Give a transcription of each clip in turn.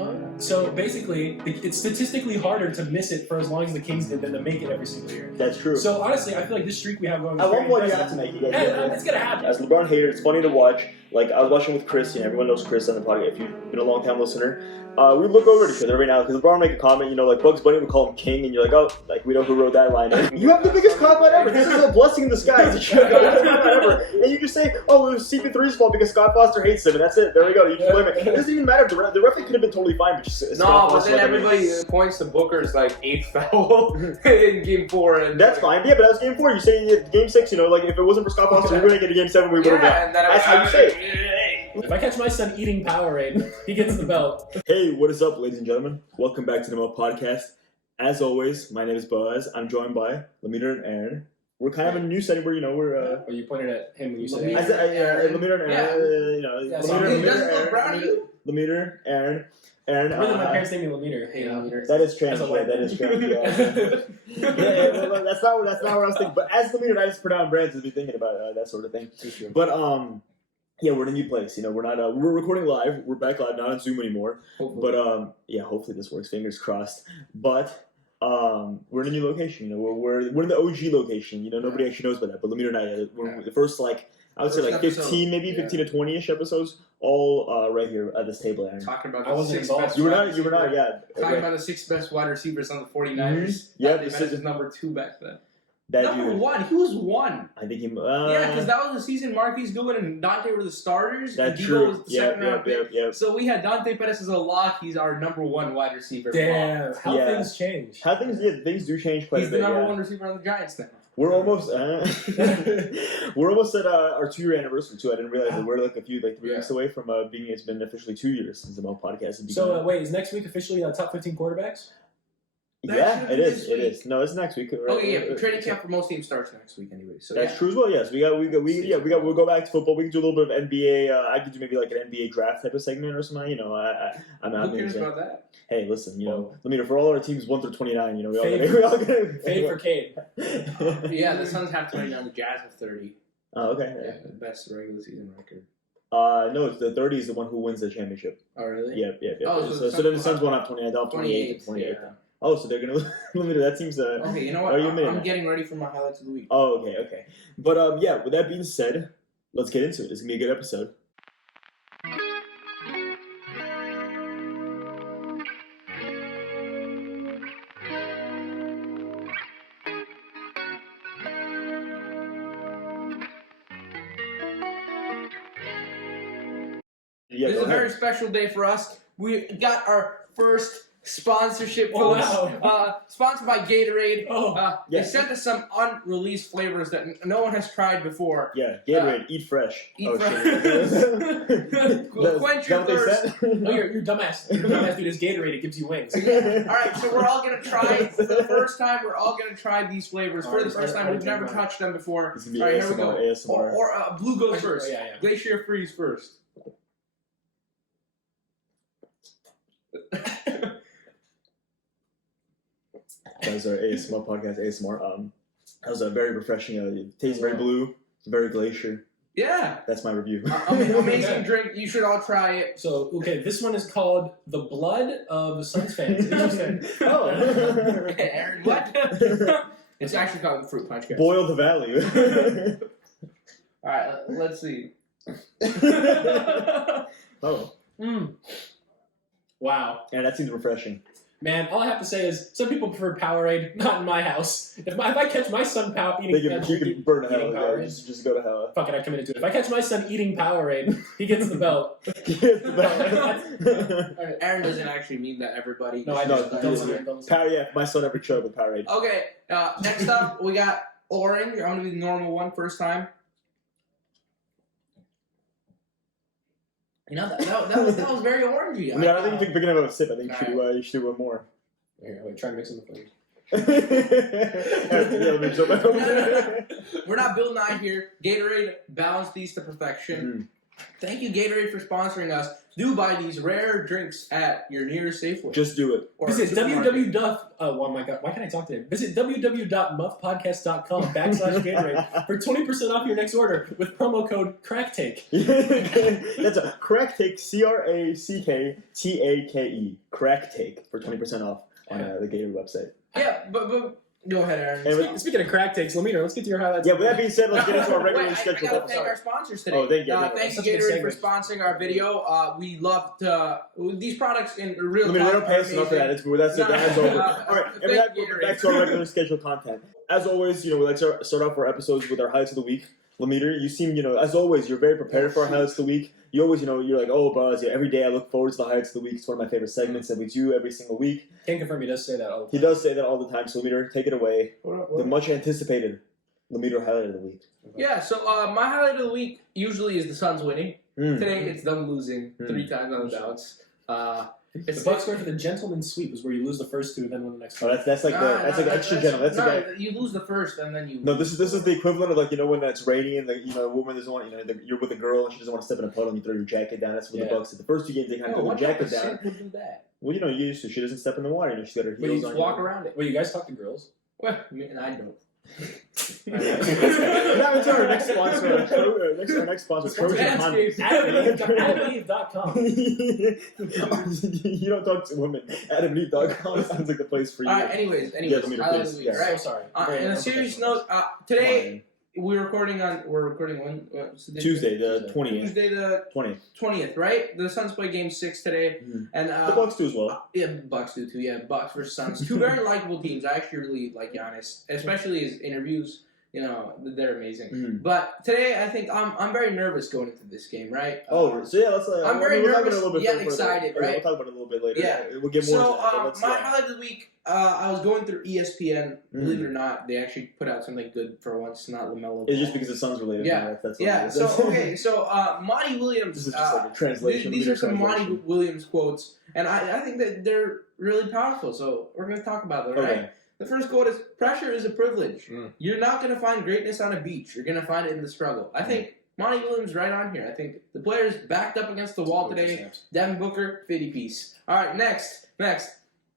Oh, yeah. So basically, it's statistically harder to miss it for as long as the Kings did than to make it every single year. That's true. So honestly, I feel like this streak we have going. At one point, you have to make it. It's gonna happen. As a LeBron hater, it's funny to watch. Like I was watching with Chris, everyone knows Chris on the podcast. If you've been a long time listener, we look over at each other right now because LeBron make a comment. Like Bugs Bunny would call him King, and you're like, oh, like we know who wrote that line. You have the biggest cop out ever. This is a blessing in disguise. That you have ever. And you just say, oh, it was CP3's fault because Scott Foster hates him, and that's it. There we go. You just blame it. It doesn't even matter. The referee could have been totally fine, but just but then everybody points to Booker's like 8th foul in Game 4, and that's fine. Yeah, but that was Game 4. You say Game 6. Like if it wasn't for Scott Foster, we wouldn't get a Game 7. We would have got. That's how you say it. If I catch my son eating Powerade, he gets the belt. Hey, what is up, ladies and gentlemen? Welcome back to the Muffed podcast. As always, my name is Buzz. I'm joined by Lemire and Aaron. We're kind of in a new setting where we're. You pointed at him when you said Lemire and Aaron. Lemire, Aaron. Aaron. Really, my parents named me Lemire. Hey, Lemire. That is trans. That is trans. That's not what I was thinking. But as Lemire, I just put on brands to be thinking about that sort of thing. But yeah, we're in a new place. We're not. We're recording live. We're back live, not on Zoom anymore. Hopefully. But yeah, hopefully this works. Fingers crossed. But we're in a new location. We're in the OG location. Nobody actually knows about that. But Lemire and I, we're the first I would say 15, maybe 15 to 20-ish episodes, all right here at this table, Aaron. Talking about the six best. You were not. Yeah. Talking about the 6 best wide receivers on the 49ers. Mm-hmm. Yeah, this is number 2 back then. Number 1. He was 1. I think he. Yeah, because that was the season Marquise Goodwin and Dante were the starters. That's and true. Was the second round pick. So we had Dante Pettis as a lock. He's our number 1 wide receiver. Damn, how things change. Things do change quite a bit. He's the number 1 receiver on the Giants now. We're almost at our 2-year anniversary too. I didn't realize that we're like 3 weeks away from being. It's been officially 2 years since the Muffed podcast. So wait, is next week officially top 15 quarterbacks? Yeah, it is. It is. No, it's next week. Okay, yeah. Training camp for most teams starts next week anyway. So that's true as well. Yes, we'll go back to football. We can do a little bit of NBA. I could do maybe like an NBA draft type of segment or something. I'm Who cares about that? Hey, listen. For all our teams 1 through 29. We all fade for Cade. Yeah, the Suns have 29. The Jazz have 30. Oh, okay. Yeah, the best regular season record. No, it's the 30 is the one who wins the championship. Oh, really? Yeah. Oh, so then the Suns won't have 28. They'll have 28. Yeah. Oh, so they're gonna limit it. That seems. Okay, you know what? I'm getting ready for my highlights of the week. Oh, okay. But yeah, with that being said, let's get into it. It's gonna be a good episode. This is a very special day for us. We got our first sponsorship, folks. Sponsored by Gatorade. They sent us some unreleased flavors that no one has tried before. Yeah, Gatorade, eat fresh. Quench your thirst. No, you're dumbass. You're dumbass, dude. It's Gatorade. It gives you wings. Alright, so we're all going to try, for the first time, we're all going to try these flavors. For the first time, we've never touched them before. Alright, here we go. ASMR. Or Blue goes first. Yeah. Glacier Freeze first. That was our ASMR podcast, ASMR. That was a very refreshing. It tastes very blue, very glacier. Yeah. That's my review. Amazing drink. You should all try it. So, okay, this one is called The Blood of the Suns Fans. Interesting. Okay, Aaron, what? It's actually called the Fruit Punch, guys. Boil the value. Alright, let's see. Oh. Wow. Yeah, that seems refreshing. Man, all I have to say is some people prefer Powerade, not in my house. If I catch my son eating you can burn to hell. Powerade, just go to hell. Fuck it, I committed to it. If I catch my son eating Powerade, he gets the belt. Aaron doesn't actually mean that, everybody. No, I don't. Yeah, my son ever choked with Powerade. Okay, next up, we got orange. I'm going to be the normal one first time. That was very orangey. I don't think you took big enough of a sip. I think you should do one more. Here, wait, try and mix them with We're not Bill Nye here. Gatorade balanced these to perfection. Thank you, Gatorade, for sponsoring us. Do buy these rare drinks at your nearest Safeway. Just do it. Visit oh my god, why can't I talk today? Visit www.muffpodcast.com/Gatorade for 20% off your next order with promo code CRACKTAKE. That's a CRACKTAKE, CRACKTAKE. CRACKTAKE for 20% off on the Gatorade website. Yeah, but go ahead, Aaron. Speaking of crack takes, Lemire, let's get to your highlights. Yeah, with that being said, let's get into our regularly scheduled We gotta episode. thank our sponsors today. Oh, thank you. Thank you, Gatorade, for sponsoring our video. We love these products in real time. They don't pay us enough for that. That's it. That's over. All right, and Thank you, back to our regular scheduled content. As always, we like to start off our episodes with our highlights of the week. Lemire, you seem, as always, you're very prepared for our highlights of the week. You always, you're like, oh, Buzz, every day I look forward to the highlights of the week. It's one of my favorite segments that we do every single week. Can't confirm he does say that all the time. He does say that all the time. So, Lemire, take it away. The much anticipated Lemire highlight of the week. Yeah, so my highlight of the week usually is the Suns winning. Today, it's them losing 3 times on the bounce. The Bucks went for the gentleman's sweep, is where you lose the first 2 and then win the next 2. Oh, that's like extra gentleman. You lose the first and then you. No, this is the equivalent of when it's raining and a woman doesn't want you're with a girl and she doesn't want to step in a puddle and you throw your jacket down. That's what the Bucks did. The first 2 games they kind of throw their jacket down. Would do that? Well, you used to. She doesn't step in the water. She's got her heels You on. just walk around it. Wait, you guys talk to girls? Well, I don't. That was our next sponsor. Our next sponsor, Trojan Hunt. AdamandEve.com. You don't talk to women. AdamandEve.com sounds like the place for you. Anyways, highlight of the week, Yeah. right? So sorry. In a serious note, today we're recording when? What's the day? Tuesday, the 20th. Tuesday the 20th, right? The Suns play Game 6 today, and the Bucks do as well. Yeah, Bucks do too. Yeah, Bucks versus Suns, 2 very likable teams. I actually really like Giannis, especially his interviews. They're amazing. But today, I think I'm very nervous going into this game, right? So yeah, let's. I'm very nervous yet excited, right? We'll talk about it a little bit later. Yeah, we'll get more. So my highlight of the week. I was going through ESPN. Believe it or not, they actually put out something good for once, not LaMelo. It's just because the Suns related. Yeah, that's yeah. So Monty Williams. This is just like a translation. These are some Monty Williams quotes, and I think that they're really powerful. So we're going to talk about them, right? Okay. The first quote is, "Pressure is a privilege. You're not going to find greatness on a beach. You're going to find it in the struggle." I think Monty Williams right on here. I think the players backed up against the wall today. Devin Booker, 50 piece. All right, next.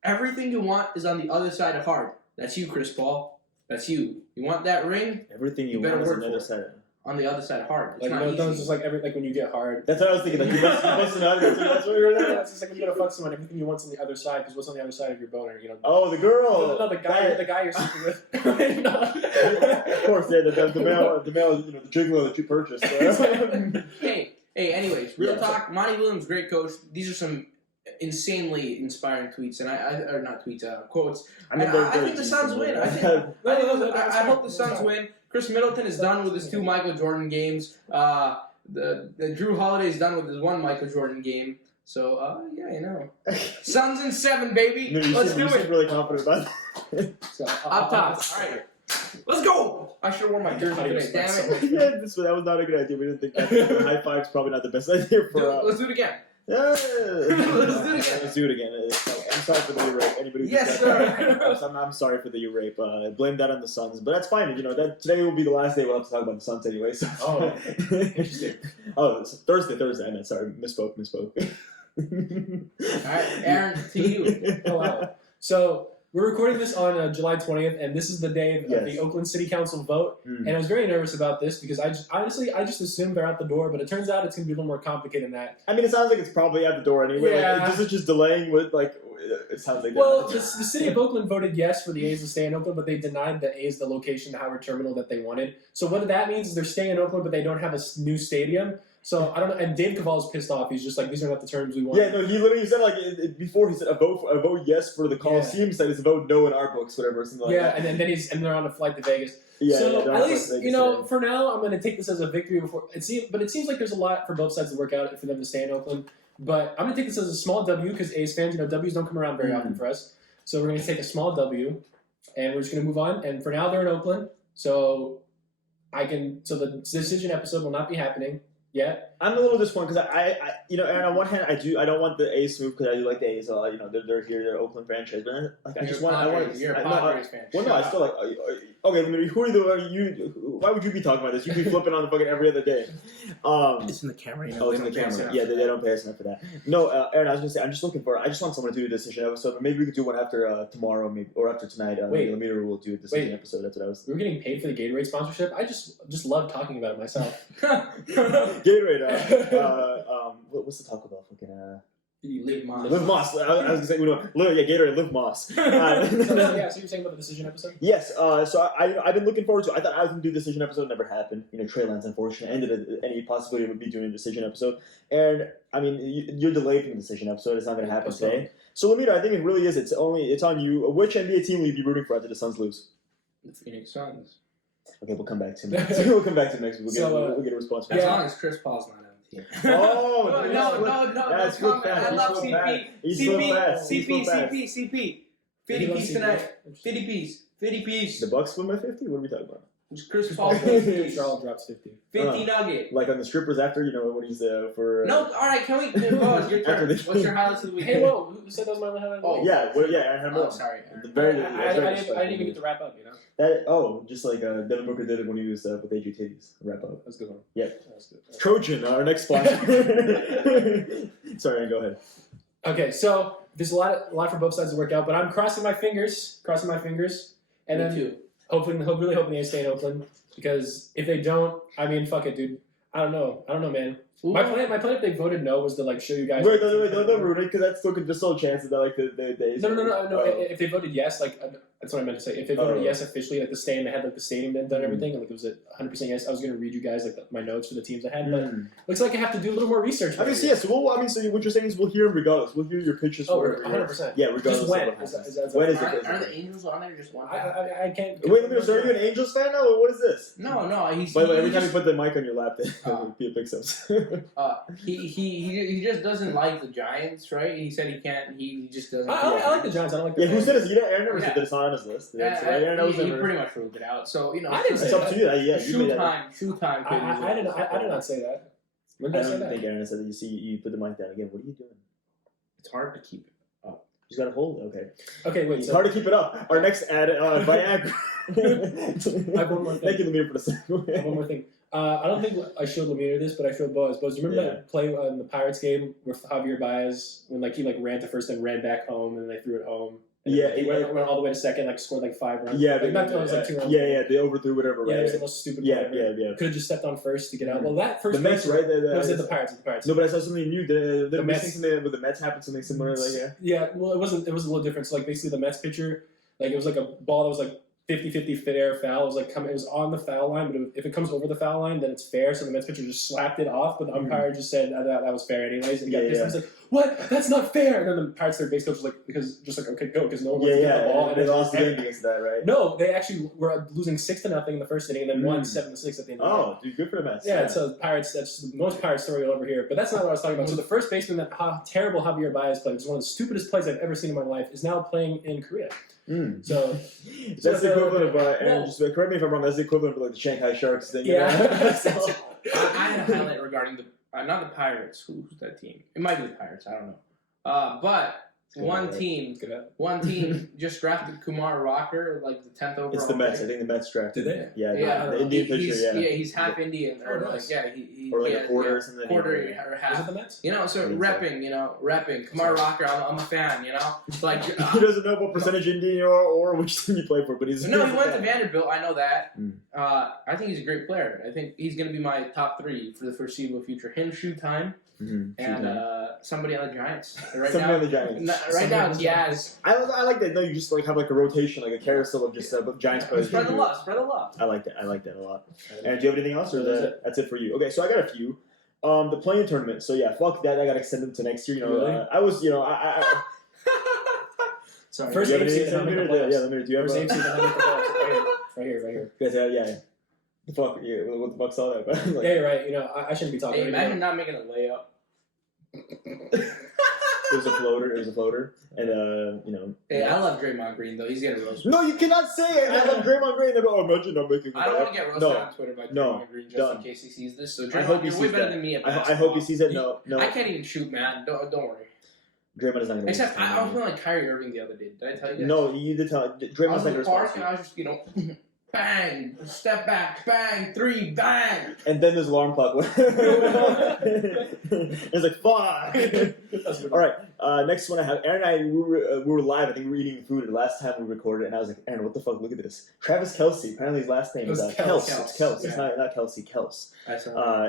Everything you want is on the other side of hard. That's you, Chris Paul. That's you. You want that ring? Everything you better want is work on the for other side. On the other side of hard. It's Like, not easy. it's just like when you get hard. That's what I was thinking. Like, you must know. That's what you're It's just like when you gotta fuck someone, everything you want's on the other side, because what's on the other side of your boner, Oh, the girl. No, the guy you're sleeping with. Of course, yeah, the male, the gigolo that you purchased. Hey, anyways, real talk. Monty Williams, great coach. These are some insanely inspiring tweets, and quotes. I think the Suns win. I hope the Suns win. Chris Middleton is done with his 2 Michael Jordan games. The Drew Holiday's done with his 1 Michael Jordan game. So Suns in 7, baby. Let's do it. Really confident about that. Up top. All right. Let's go! I should have worn my jersey today. Damn it. Yeah, that was not a good idea. We didn't think that. The high five's probably not the best idea for. Let's do it again. Yeah. Let's do it again. I'm sorry for the rape. Anybody? Yes, sir. I'm sorry for the rape. Blame that on the Suns, but that's fine. That today will be the last day we'll have to talk about the Suns anyway. So. Oh, interesting. It's Thursday. I meant sorry. Misspoke. All right, Aaron, to you. Oh wow. So we're recording this on July 20th, and this is the day of the Oakland City Council vote. And I was very nervous about this because I just assumed they're out the door, but it turns out it's going to be a little more complicated than that. I mean, it sounds like it's probably out the door anyway. Yeah. Like, this is just delaying with it sounds like. Well, the city of Oakland voted yes for the A's to stay in Oakland, but they denied the A's the location, the Howard Terminal that they wanted. So what that means is they're staying in Oakland, but they don't have a new stadium. So I don't know. And Dave Cavall's pissed off. He's just like, these are not the terms we want. Yeah, no, he literally said before he said a vote yes for the Coliseum. Said it's a vote no in our books, whatever. Something like that. And then they're on a flight to Vegas. Yeah, so at least for now, I'm going to take this as a victory before it seems. But it seems like there's a lot for both sides to work out for them to stay in Oakland. But I'm going to take this as a small W because A's fans, W's don't come around very often for us. So we're going to take a small W, and we're just going to move on. And for now, they're in Oakland, so the decision episode will not be happening yet. I'm a little disappointed because I and on one hand, I don't want the A's to move because I do like the A's. They're here, they're Oakland franchise, but then, like I just want. You're a Padres fan. Well, no, I still like. Okay, who are you? Why would you be talking about this? You'd be flipping on the fucking every other day. It's in the camera. Oh, it's in the camera. Yeah, they don't pay us enough for that. No, Aaron, I was gonna say, I just want someone to do a decision episode. Maybe we could do one after tomorrow, maybe, or after tonight. Wait, Lamita will do a decision episode. That's what I was. We were getting paid for the Gatorade sponsorship. I just love talking about it myself. Gatorade. What's the talk about? Fucking Live Moss. Live Moss. I was gonna say Gatorade. Live Moss. So you're saying about the decision episode? Yes. So I've been looking forward to. I thought I was gonna do a decision episode. Never happened. Trey Lance unfortunately ended any possibility of me doing a decision episode. And I mean, you're delayed from the decision episode. It's not gonna happen today. So Lamita, I think it really is. It's on you. Which NBA team will you be rooting for after the Suns lose? The Phoenix Suns. Okay, we'll come back to him. We'll come back to him next week. We'll get a response. As long as Chris Paul's not on the team. Oh no, that's good. I love CP. CP. 50 piece tonight. 50 piece. The Bucks win by 50? What are we talking about? Chris Paul Charles drops 50. 50 nugget. Like on the strippers after, when he's for... No, alright, can we... It's your turn. What's your highlights of the week? Hey, whoa, who said that was my highlight? Oh, yeah, I had more. Oh, sorry. I didn't even get to wrap up, just like Devin Booger did it when he was with AJ Titties. Wrap up. That's a good one. Yep. That's good. Trojan, our next sponsor. Sorry, go ahead. Okay, so there's a lot for both sides to work out, but I'm crossing my fingers, and Me then too. really hoping they stay in Oakland, because if they don't, I mean, fuck it, dude. I don't know, man. My plan if they voted no was to show you guys. Wait, don't ruin it, because that's still a chance that No. If they voted yes, that's what I meant to say. If they voted yes officially, the stadium, they had the stadium done everything, and it was 100% yes. I was gonna read you guys my notes for the teams I had, but looks like I have to do a little more research. So what you're saying is we'll hear him regardless. We'll hear your pitches. Oh, 100%. Yeah, regardless. Just when? When is it? Are the Angels on there? Just one. I can't. Wait, are you an Angels fan now, or what is this? No. He's. By the way, every time you put the mic on your lap, it'll be a big sense. He just doesn't like the Giants, right? He said he can't. He just doesn't. I like the Giants. I don't like the who said it? Aaron never said that it's not on his list. He pretty much ruled it out. So I didn't say it's up to you. Yeah, shoe time. I did not say that. When did I say that? I think Aaron said that. You put the mic down again. What are you doing? It's hard to keep it up. You just gotta hold it. Okay, wait. It's hard to keep it up. Our next ad, Viagra. I have one more thing. Thank you, Lamir, for the second. I have one more thing. I don't think I showed Lemire this, but I showed Boaz. Boaz, do you remember that play in the Pirates game where Javier Baez, when he ran to first and ran back home, and then they threw it home? And he went all the way to second, scored 5 runs. Yeah, not 2 runs, 2 runs. Yeah, they overthrew whatever. Yeah, it was the most stupid. Yeah. Could have just stepped on first to get out. Well, that first. The Mets, right? Was it the Pirates? No, but I saw something new. The Mets. Something with the Mets happened something similar. Yeah, well, it wasn't. It was a little different. So basically, the Mets pitcher, it was a ball that was 50-50 fair foul. It was it was on the foul line, but if it comes over the foul line, then it's fair. So the Mets pitcher just slapped it off, but the umpire just said that was fair anyways. And got pissed. I was like, "What? That's not fair!" And then the Pirates third base coach was okay, go, because no one wants to get the ball. And they lost the game because of that, right? No, they actually were losing 6-0 in the first inning, and then won 7-6 at the end. Oh, dude, good for the Mets. Yeah, so Pirates. That's the most Pirates story over here. But that's not what I was talking about. So the first baseman that terrible Javier Baez played, which is one of the stupidest plays I've ever seen in my life, is now playing in Korea. So that's the equivalent of and just correct me if I'm wrong. That's the equivalent of the Shanghai Sharks thing. Yeah. I had a highlight regarding not the Pirates. Who's that team? It might be the Pirates. I don't know. But one team just drafted Kumar Rocker, the 10th overall. It's the Mets. I think the Mets drafted. Did they? Yeah, the Indian pitcher. Yeah, he's half Indian, or nice. or a quarter or something. Quarter or half. Is it the Mets? So repping Kumar Rocker. I'm a fan. He doesn't know what percentage Indian you are or which team you play for, but he's no. He went to Vanderbilt. I know that. I think he's a great player. I think he's going to be my top 3 for the foreseeable future. Him, Shoe Time. And somebody on the Giants. Right now, it's Yaz. I like that. No, you just have a rotation, a carousel of just Giants players. Spread the love. I like that a lot. And do you have anything else, or that's it for you? Okay, so I got a few. The playing tournament. So yeah, fuck that. I got extended to next year. Really? I was. Sorry. First AFC that make the playoffs. Yeah, do you have first AFC that make the playoffs? Right here. Yeah. The fuck? Yeah, what the fuck's all that? Yeah, you're right. I shouldn't be talking. Hey, imagine not making a layup. It was a floater. And Hey, I love Draymond Green though. He's getting roasted. No, you cannot say it. I love Draymond Green. Imagine I'm making. I don't want to get roasted on Twitter by Draymond Green just in case he sees this. So Draymond, you're way better than me at basketball. I hope he sees it. No. I can't even shoot, man. Don't worry. Draymond is not going to. Except I was feeling like Kyrie Irving the other day. Did I tell you that? No, you did tell. Draymond's not going to respond. And I was just bang, step back, bang, 3, bang. And then there's alarm clock. It's like, fuck. All right, next one I have. Aaron and I, we were live. I think we were eating food the last time we recorded, and I was like, Aaron, what the fuck? Look at this. Travis Kelce. Apparently his last name is Kels. It's Kels. Yeah. It's not Kelsey. Kels.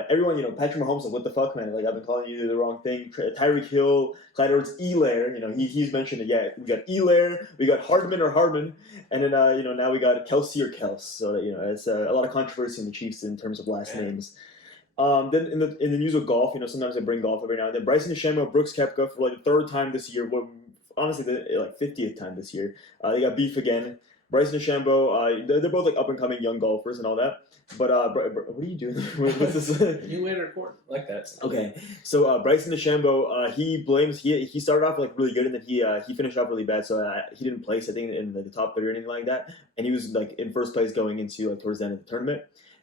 Everyone, Patrick Mahomes, like, what the fuck, man? Like, I've been calling you the wrong thing. Tyreek Hill, Clyde Edwards-Helaire. He's mentioned it. Yeah, we got Helaire, we got Hardman, and then now we got Kelce or Kels. So it's a lot of controversy in the Chiefs in terms of last names. Then in the news of golf, sometimes I bring golf every now and then. Bryson DeChambeau, Brooks Koepka for like the third time this year. Well, honestly, the 50th time this year. They got beef again. Bryson DeChambeau, they're both like up and coming young golfers and all that. But what are you doing? What's this? New way to record like that. Okay, so Bryson DeChambeau, he started off like really good, and then he finished off really bad. So he didn't place, I think, in the top 30 or anything like that. And he was like in first place going into like towards the end of the tournament.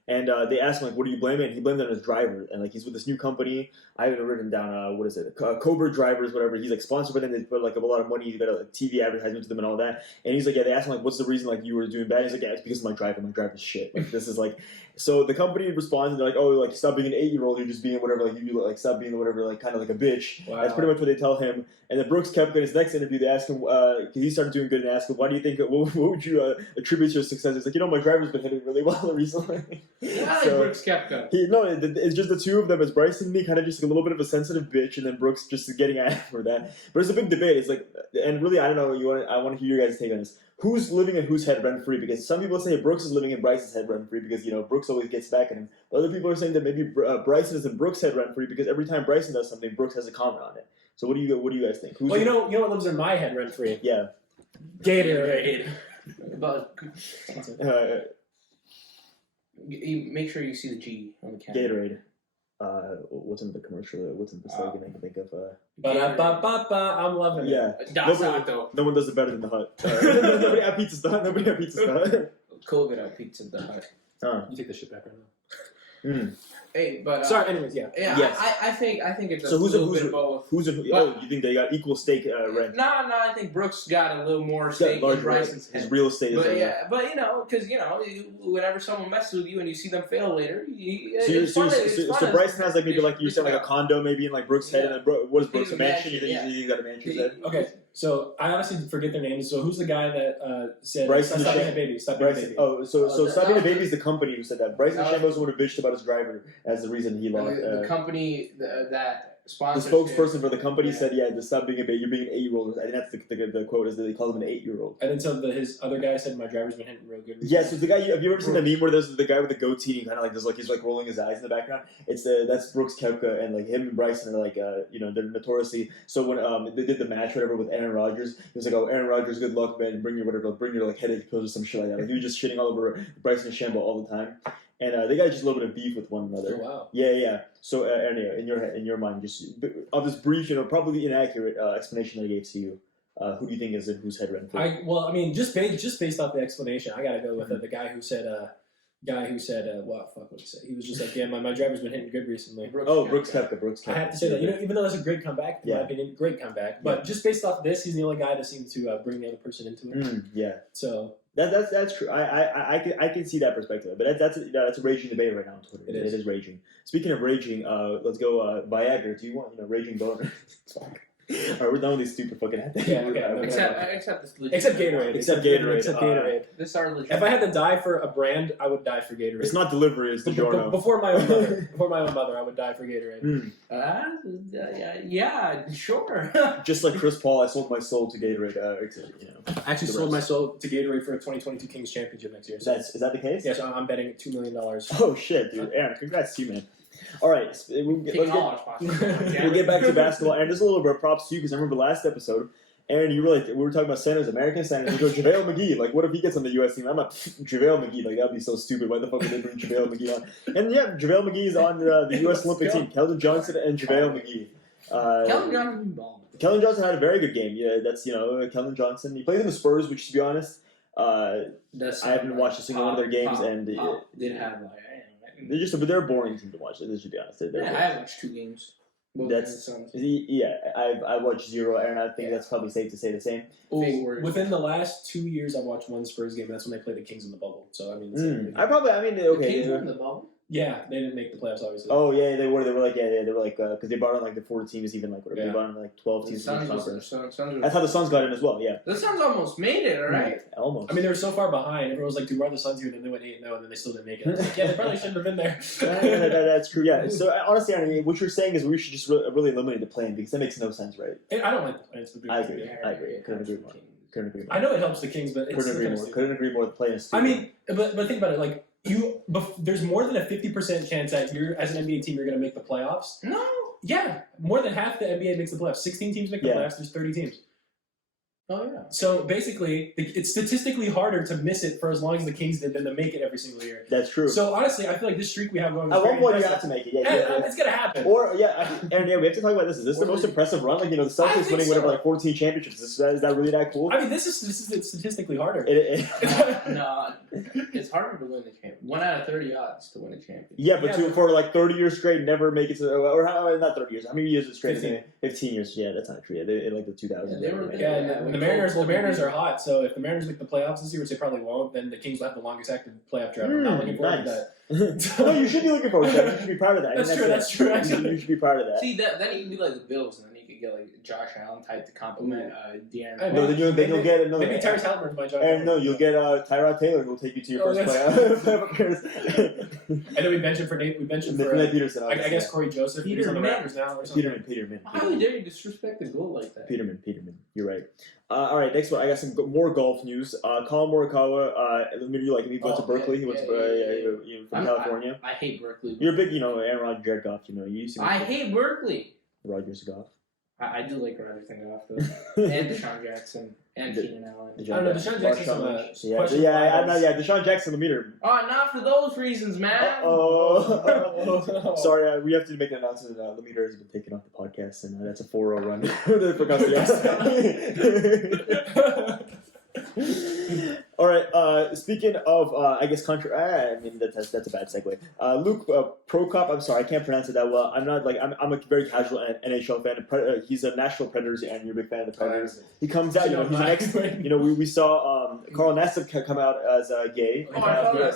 And they asked him, like, what do you blame it? And he blamed it on his driver. And, like, he's with this new company. I haven't written down, what is it? Cobra Drivers, whatever. He's, like, sponsored by them. They put, like, a lot of money. He's got, like, TV advertisements to them and all that. And he's like, yeah, they asked him, like, what's the reason, like, you were doing bad? He's like, yeah, it's because of my driver. My driver's shit. Like, this is, like... So the company responds, and they're like, oh, like, stop being an 8-year-old. You're just being whatever, like, you like, stop being whatever, like, kind of like a bitch. Wow. That's pretty much what they tell him. And then Brooks Koepka, in his next interview, they ask him, because he started doing good, and asked him, why do you think, what would you attribute to your success? He's like, my driver's been hitting really well recently. So, Brooks Koepka. It's just the two of them. It's Bryson and me, kind of just a little bit of a sensitive bitch, and then Brooks just getting at him for that. But it's a big debate. It's like, and really, I don't know. I want to hear your guys' take on this. Who's living in whose head rent free? Because some people say Brooks is living in Bryson's head rent free because Brooks always gets back at him. Other people are saying that maybe Bryson is in Brooks' head rent free because every time Bryson does something, Brooks has a comment on it. So what do you guys think? Well, you know what lives in my head rent free? Yeah, Gatorade. Make sure you see the G on the camera. Gatorade. What's in the commercial? What's in the slogan? I can think of. I'm loving it. Yeah. No one does it better than the Hut. Nobody at Pizza's Hut. COVID at Pizza Hut. You take the shit back right now. Hey, but sorry. Anyways, yeah. Yes. I think it's a little bit of both. You think they got equal stake rent? No. I think Brooks got a little more stake in Bryson's head. His real estate. But because whenever someone messes with you and you see them fail later, so Bryson has like maybe like you said like a condo maybe in like Brooks' head, and then what is Brooks, a mansion? You think he got a mansion in his head? Okay. So I honestly forget their names. So who's the guy that said Bryson stop being a baby? Stop being a baby. Oh, so Stop Being a Baby is the company who said that. Bryson DeChambeau's the one who bitched about his driver as the reason he lost. The company that sponsors the spokesperson for the company said, "Yeah, to stop being a baby. You're being an 8-year-old." I think that's the quote is that they call him an 8-year-old. And then so his other guy said, "My driver's been hitting real good." Yeah, so the guy. Have you ever seen the meme where there's the guy with the goatee and kind of like there's like he's like rolling his eyes in the background? It's that's Brooks Koepka, and like him and Bryson are like they're notoriously. So when they did the match whatever with Aaron Rodgers, he was like, "Oh, Aaron Rodgers, good luck, man. Bring your like headache pills or some shit like that." Like he was just shitting all over Bryson DeChambeau all the time. And they got just a little bit of beef with one another. Oh, wow. Yeah. So anyway, in your mind, just of this brief, probably inaccurate explanation that I gave to you, who do you think is in whose head rent free? Just based off the explanation, I gotta go with the guy who said, what did he say? He was just like, yeah, my driver's been hitting good recently. Brooks Koepka. I have to say that, even though that's a great comeback, in my opinion, great comeback. But just based off this, he's the only guy that seems to bring the other person into it. Yeah. So. That's true. I can see that perspective, but that's a raging debate right now on Twitter. It is raging. Speaking of raging, let's go Viagra. Do you want raging boner? Alright, we're done with these stupid fucking things. Yeah, okay. Except this legit. Except Gatorade. Except Gatorade. This are legit. If I had to die for a brand, I would die for Gatorade. It's not delivery, it's DiGiorno. Before my own mother, I would die for Gatorade. Yeah, sure. Just like Chris Paul, I sold my soul to Gatorade. I actually sold my soul to Gatorade for a 2022 Kings Championship next year. So. Is that the case? Yes, I'm betting $2 million. Oh shit, dude! Aaron, congrats to you, man. All right, we'll get back to basketball. And just a little bit of props to you because I remember last episode, Aaron, you were like, we were talking about centers, American centers. You go, JaVale McGee. Like, what if he gets on the U.S. team? I'm like, JaVale McGee. Like, that'd be so stupid. Why the fuck would they bring JaVale McGee on? And yeah, JaVale McGee is on the U.S. Olympic team. Keldon Johnson and JaVale McGee. Keldon Johnson balling. Kellen Johnson had a very good game. Yeah, that's Kellen Johnson. He played in the Spurs, which to be honest, I haven't watched a single one of their games, and did have they're a boring team to watch. Let's be honest. I have watched 2 games. I watched 0, and I think that's probably safe to say the same. Within the last 2 years, I've watched 1 Spurs game. That's when they played the Kings in the bubble. So I mean, the Kings were in the bubble. Yeah, they didn't make the playoffs, obviously. Oh yeah, they were. They were like because they brought in like the 4 teams, even like whatever. They brought in like 12 teams. That's how the Suns got in as well. Yeah, the Suns almost made it. All right, almost. I mean, they were so far behind. Everyone was like, "Dude, why are the Suns here?" And then they went 8-0, and then they still didn't make it. I was like, yeah, they probably shouldn't have been there. That's true. Yeah. So honestly, I mean, what you're saying is we should just really eliminate the play-in because that makes no sense, right? I don't like the play-in. I agree. Couldn't agree more. I know it helps the Kings, but it's couldn't agree more. The play-in. I mean, but think about it, like. There's more than a 50% chance that you're, as an NBA team, you're going to make the playoffs. No. Yeah, more than half the NBA makes the playoffs. 16 teams make the playoffs. There's 30 teams. Oh yeah. So basically, it's statistically harder to miss it for as long as the Kings did than to make it every single year. That's true. So honestly, I feel like this streak we have going. At one point, you have to make it. Yeah. It's gonna happen. Or we have to talk about this. Is this the most impressive run? Like the Celtics winning whatever, like 14 championships. Is that really that cool? I mean, this is statistically harder. No, it's harder to win the champion. 1 out of 30 odds to win a champion. Yeah, but for like 30 years straight, never make it to not 30 years. How many years is straight? 15 years. Yeah, that's not true. Yeah, in like the 2000s. The Mariners are hot. So if the Mariners make the playoffs this year, which they probably won't, then the Kings will have the longest active playoff drought. I'm not looking forward to that. No, you should be looking forward to that. You should be proud of that. That's true. Actually, you should be proud of that. See, then you can be like the Bills, and then you could get like Josh Allen type to compliment De'Aaron. No, then you'll get another. Maybe Tyrese Halliburton by Josh. And no, you'll get Tyrod Taylor, who will take you to your first playoff appearance. And then we mentioned for Peterson. I guess Corey Joseph. He's on the Raptors now or something. Peterman. How dare you disrespect the goal like that? Peterman. You're right. All right, next one. I got some more golf news. Colin Morikawa, maybe you like him. He went to Berkeley. He went to from California. I hate Berkeley. You're a big, Aaron Rodgers, Jared Goff. You used to. I hate Berkeley. Rodgers, Goff. I do like Rodgers and Goff though, and Deshaun Jackson and Keenan Allen. I don't know. Deshaun Jackson's Deshaun Jackson, the meter. Oh, not for those reasons, man. Sorry, we have to make an announcement that the meter has been taken off the podcast, and that's a 4-0 run. All right. Speaking of, I guess I mean that's a bad segue. Luke Prokop. I'm sorry, I can't pronounce it that well. I'm not I'm a very casual NHL fan. He's a Nashville Predators, and you're a big fan of the Predators. He comes out. He's an ex. We saw Carl Nassib come out as gay.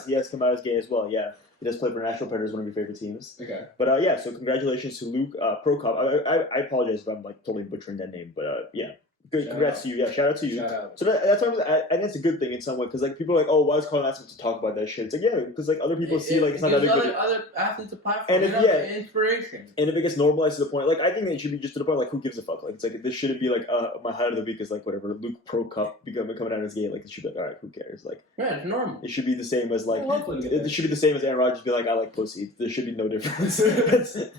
He has come out as gay as well. Yeah. He does play for Nashville Predators, one of your favorite teams. Okay. But so congratulations to Luke Prokop. I apologize if I'm totally butchering that name, but yeah. Good, congrats to you. Yeah, shout out to you. So that's why I think it's a good thing in some way because people are like, oh, why is Carl Nassib to talk about that shit? It's like because other people see it's not that big. Other athletes a platform and inspiration. And if it gets normalized to the point, I think it should be just to the point who gives a fuck? It's this shouldn't be my highlight of the week is whatever Luke Prokop coming out as gay. It should be all right, who cares? It's normal. It should be the same as it should be the same as Aaron Rodgers be I like pussy. There should be no difference. Dude,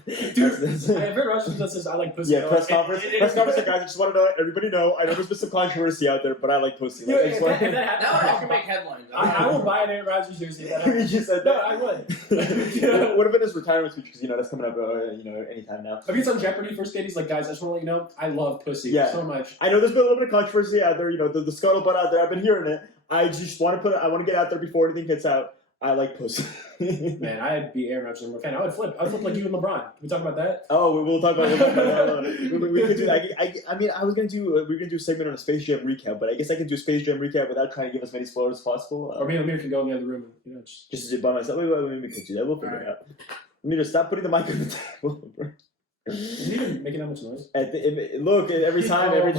I have heard Rodgers that says I like pussy. Yeah, press conference, guys. I just want to let everybody know. I know there's been some controversy out there, but I like pussy. That would actually make headlines. I will buy an Aaron Rodgers jersey. You just said that. No, I would. What if it is retirement speech? Because that's coming up. Anytime now. If he's on Jeopardy first date, he's like, guys, I just want to let you know, I love pussy so much. I know there's been a little bit of controversy out there. The scuttlebutt out there. I've been hearing it. I just want to I want to get out there before anything gets out. I like pussy. Man, I'd be Aaron Rodgers fan. I would flip. I'd flip like you and LeBron. Can we talk about that? Oh, we'll talk about that. We could do that. I mean, we were gonna do a segment on a Space Jam recap, but I guess I can do a Space Jam recap without trying to give as many spoilers as possible. Or me and Amir can go in the other room and just by myself. Wait, we could do that. We'll figure it out. Let me just stop putting the mic on the table, bro. Isn't even making that much noise? Look, every time you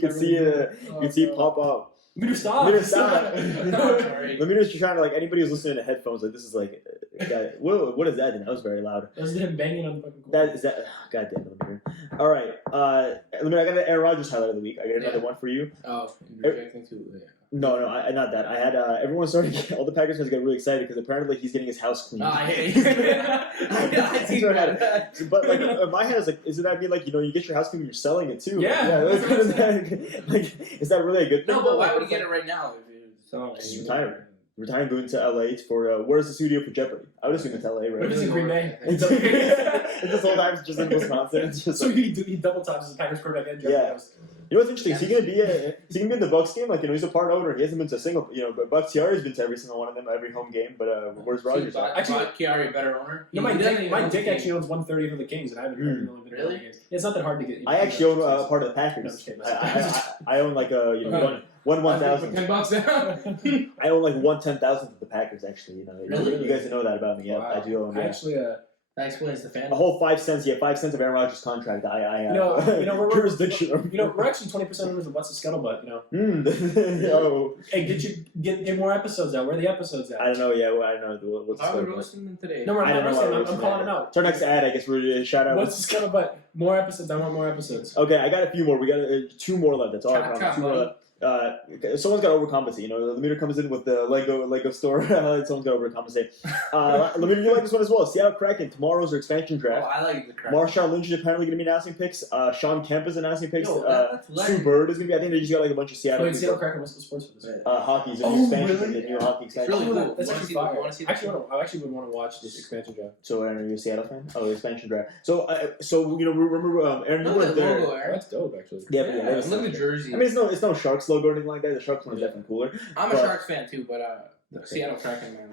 can see it pop up. Let me stop. Let me just trying to anybody who's listening to headphones this is what is that? That was very loud. That was him banging on the fucking cord. That is that. God damn it, Lemire. All right, I got an Aaron Rodgers highlight of the week. I got another one for you. Oh, reacting to No, not that. I had everyone started. All the Packers fans got really excited because apparently he's getting his house cleaned. I see that. But my head is isn't that mean you get your house cleaned and you're selling it too? Yeah. Is that really a good thing? No, but why would he get it right now? He's retiring. retiring, going to LA for where's the studio for Jeopardy? I would assume it's LA, right? It's in Green Bay. It's this whole time just in Wisconsin. It's just so he double tops as a Packers quarterback and Jeopardy host. You know what's interesting? Is he gonna be in the Bucs game? Like, he's a part owner. He hasn't been to a single. But Bucs Chiari's been to every single one of them, every home game. But where's Rodgers? Actually, Chiari a better owner. No, my dick actually owns 1/30 of the Kings, and I haven't heard only been really. Games. It's not that hard to get. I actually own part of the Packers. No, I own like $1,000. $10 I own like 1/10,000 of the Packers. Actually, Really? You guys know that about me. Yeah, wow. I do own. I actually. That explains the fan. A whole 5 cents. Yeah, 5 cents of Aaron Rodgers' contract. We're jurisdiction. We're actually 20% owners of What's the Scuttlebutt. Oh. Hey, get more episodes out. Where are the episodes at? I don't know. Yeah, I don't know. What's Are we roasting them today? No, we're not roasting them. I'm calling them out. It's our next ad. I guess we're shout out. What's the Scuttlebutt? More episodes. I want more episodes. Okay, I got a few more. We got 2 more left. That's all I promise. 2 more left. Someone's got to overcompensate. The meter comes in with the Lego store. Someone's got to overcompensate. Lemire, you like this one as well. Seattle Kraken. Tomorrow's their expansion draft. Oh, I like the Kraken. Marshawn Lynch is apparently going to be announcing picks. Sean Kemp is announcing picks. That's Sue Bird is going to be. I think they just got like a bunch of Seattle. Wait, Seattle Kraken. What's the sports for this? Hockey's a new expansion. Really? The new hockey expansion. It's really cool. That's actually fire. I actually would want to watch this expansion draft. So, Aaron, are you a Seattle fan? Oh, the expansion draft. So remember, Aaron, you went there. That's dope, actually. Yeah, look at the jersey. I mean, it's no Sharks logo or anything like that. The Sharks one is definitely cooler. I'm a Sharks fan too, but the Seattle Kraken, man.